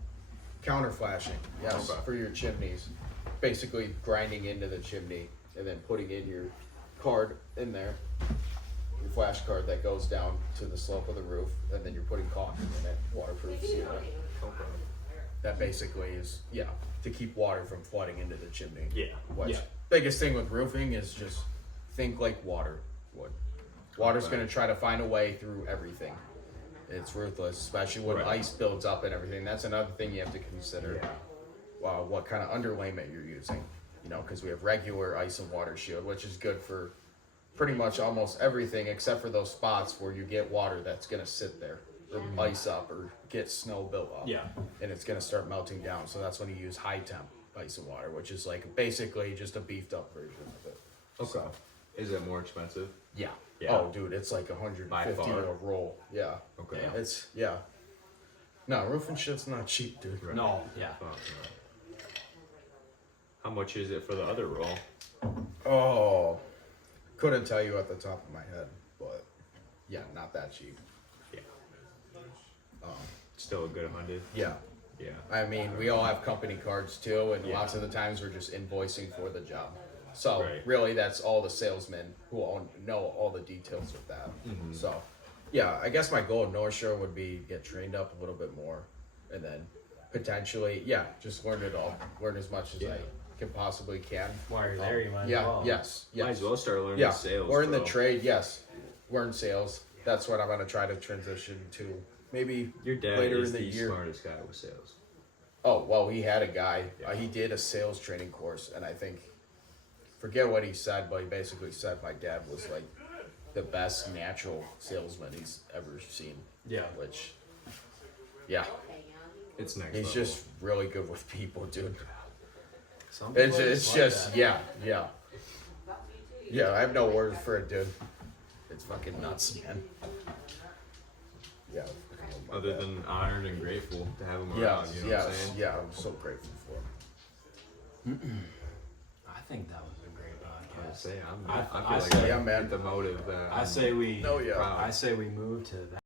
Counter flashing, yes, Okay. for your chimneys. Basically grinding into the chimney and then putting in your card in there, your flash card that goes down to the slope of the roof, and then you're putting caulking in it, waterproof seal. Okay. That basically is to keep water from flooding into the chimney. Yeah. Which Yeah. biggest thing with roofing is just think like water would. Water's Okay. gonna try to find a way through everything. It's ruthless, especially when Right. ice builds up and everything. That's another thing you have to consider. Yeah. What kind of underlayment you're using. You know, because we have regular ice and water shield, which is good for pretty much almost everything except for those spots where you get water that's gonna sit there or ice up or get snow built up. Yeah. And it's gonna start melting down. So that's when you use high temp ice and water, which is like basically just a beefed up version of it. Okay. Is it more expensive? Yeah. Yeah. Oh, dude, it's like 150 By far. a roll. Yeah. Okay. Yeah. It's No, roofing shit's not cheap, dude. Right. No. Yeah. Fuck no. How much is it for the other roll? Oh, couldn't tell you at the top of my head, but yeah, not that cheap. Yeah. Still a good 100. Yeah. Yeah. I mean, we all have company cards too, and Yeah. lots of the times we're just invoicing for the job. So Right. really, that's all the salesmen who all know all the details of that. So, yeah, I guess my goal in North Shore would be get trained up a little bit more, and then potentially, just learn it all, learn as much as I can possibly can. While you're there, you might as Yeah, well. yes, Might as yes. well start learning Yeah, sales. or in the bro. trade, yes, learn sales. That's what I'm gonna try to transition to maybe Your dad later is in the the year. smartest guy with sales. Oh, well, he had a guy, he did a sales training course, and I think, forget what he said, but he basically said my dad was like the best natural salesman he's ever seen. Yeah. Which, yeah, It's next he's level. just really good with people, dude. Some It's, people it's like just, that. yeah. Yeah, I have no words for it, dude. It's fucking nuts, man. Yeah. Other than honored and grateful to have him Yeah, around, you know what I'm saying? yeah, I'm so grateful for him. I think that was a great I podcast. say I I feel like say- I Yeah, man. get the motive that I say we. No, yeah. proud. I say we move to that.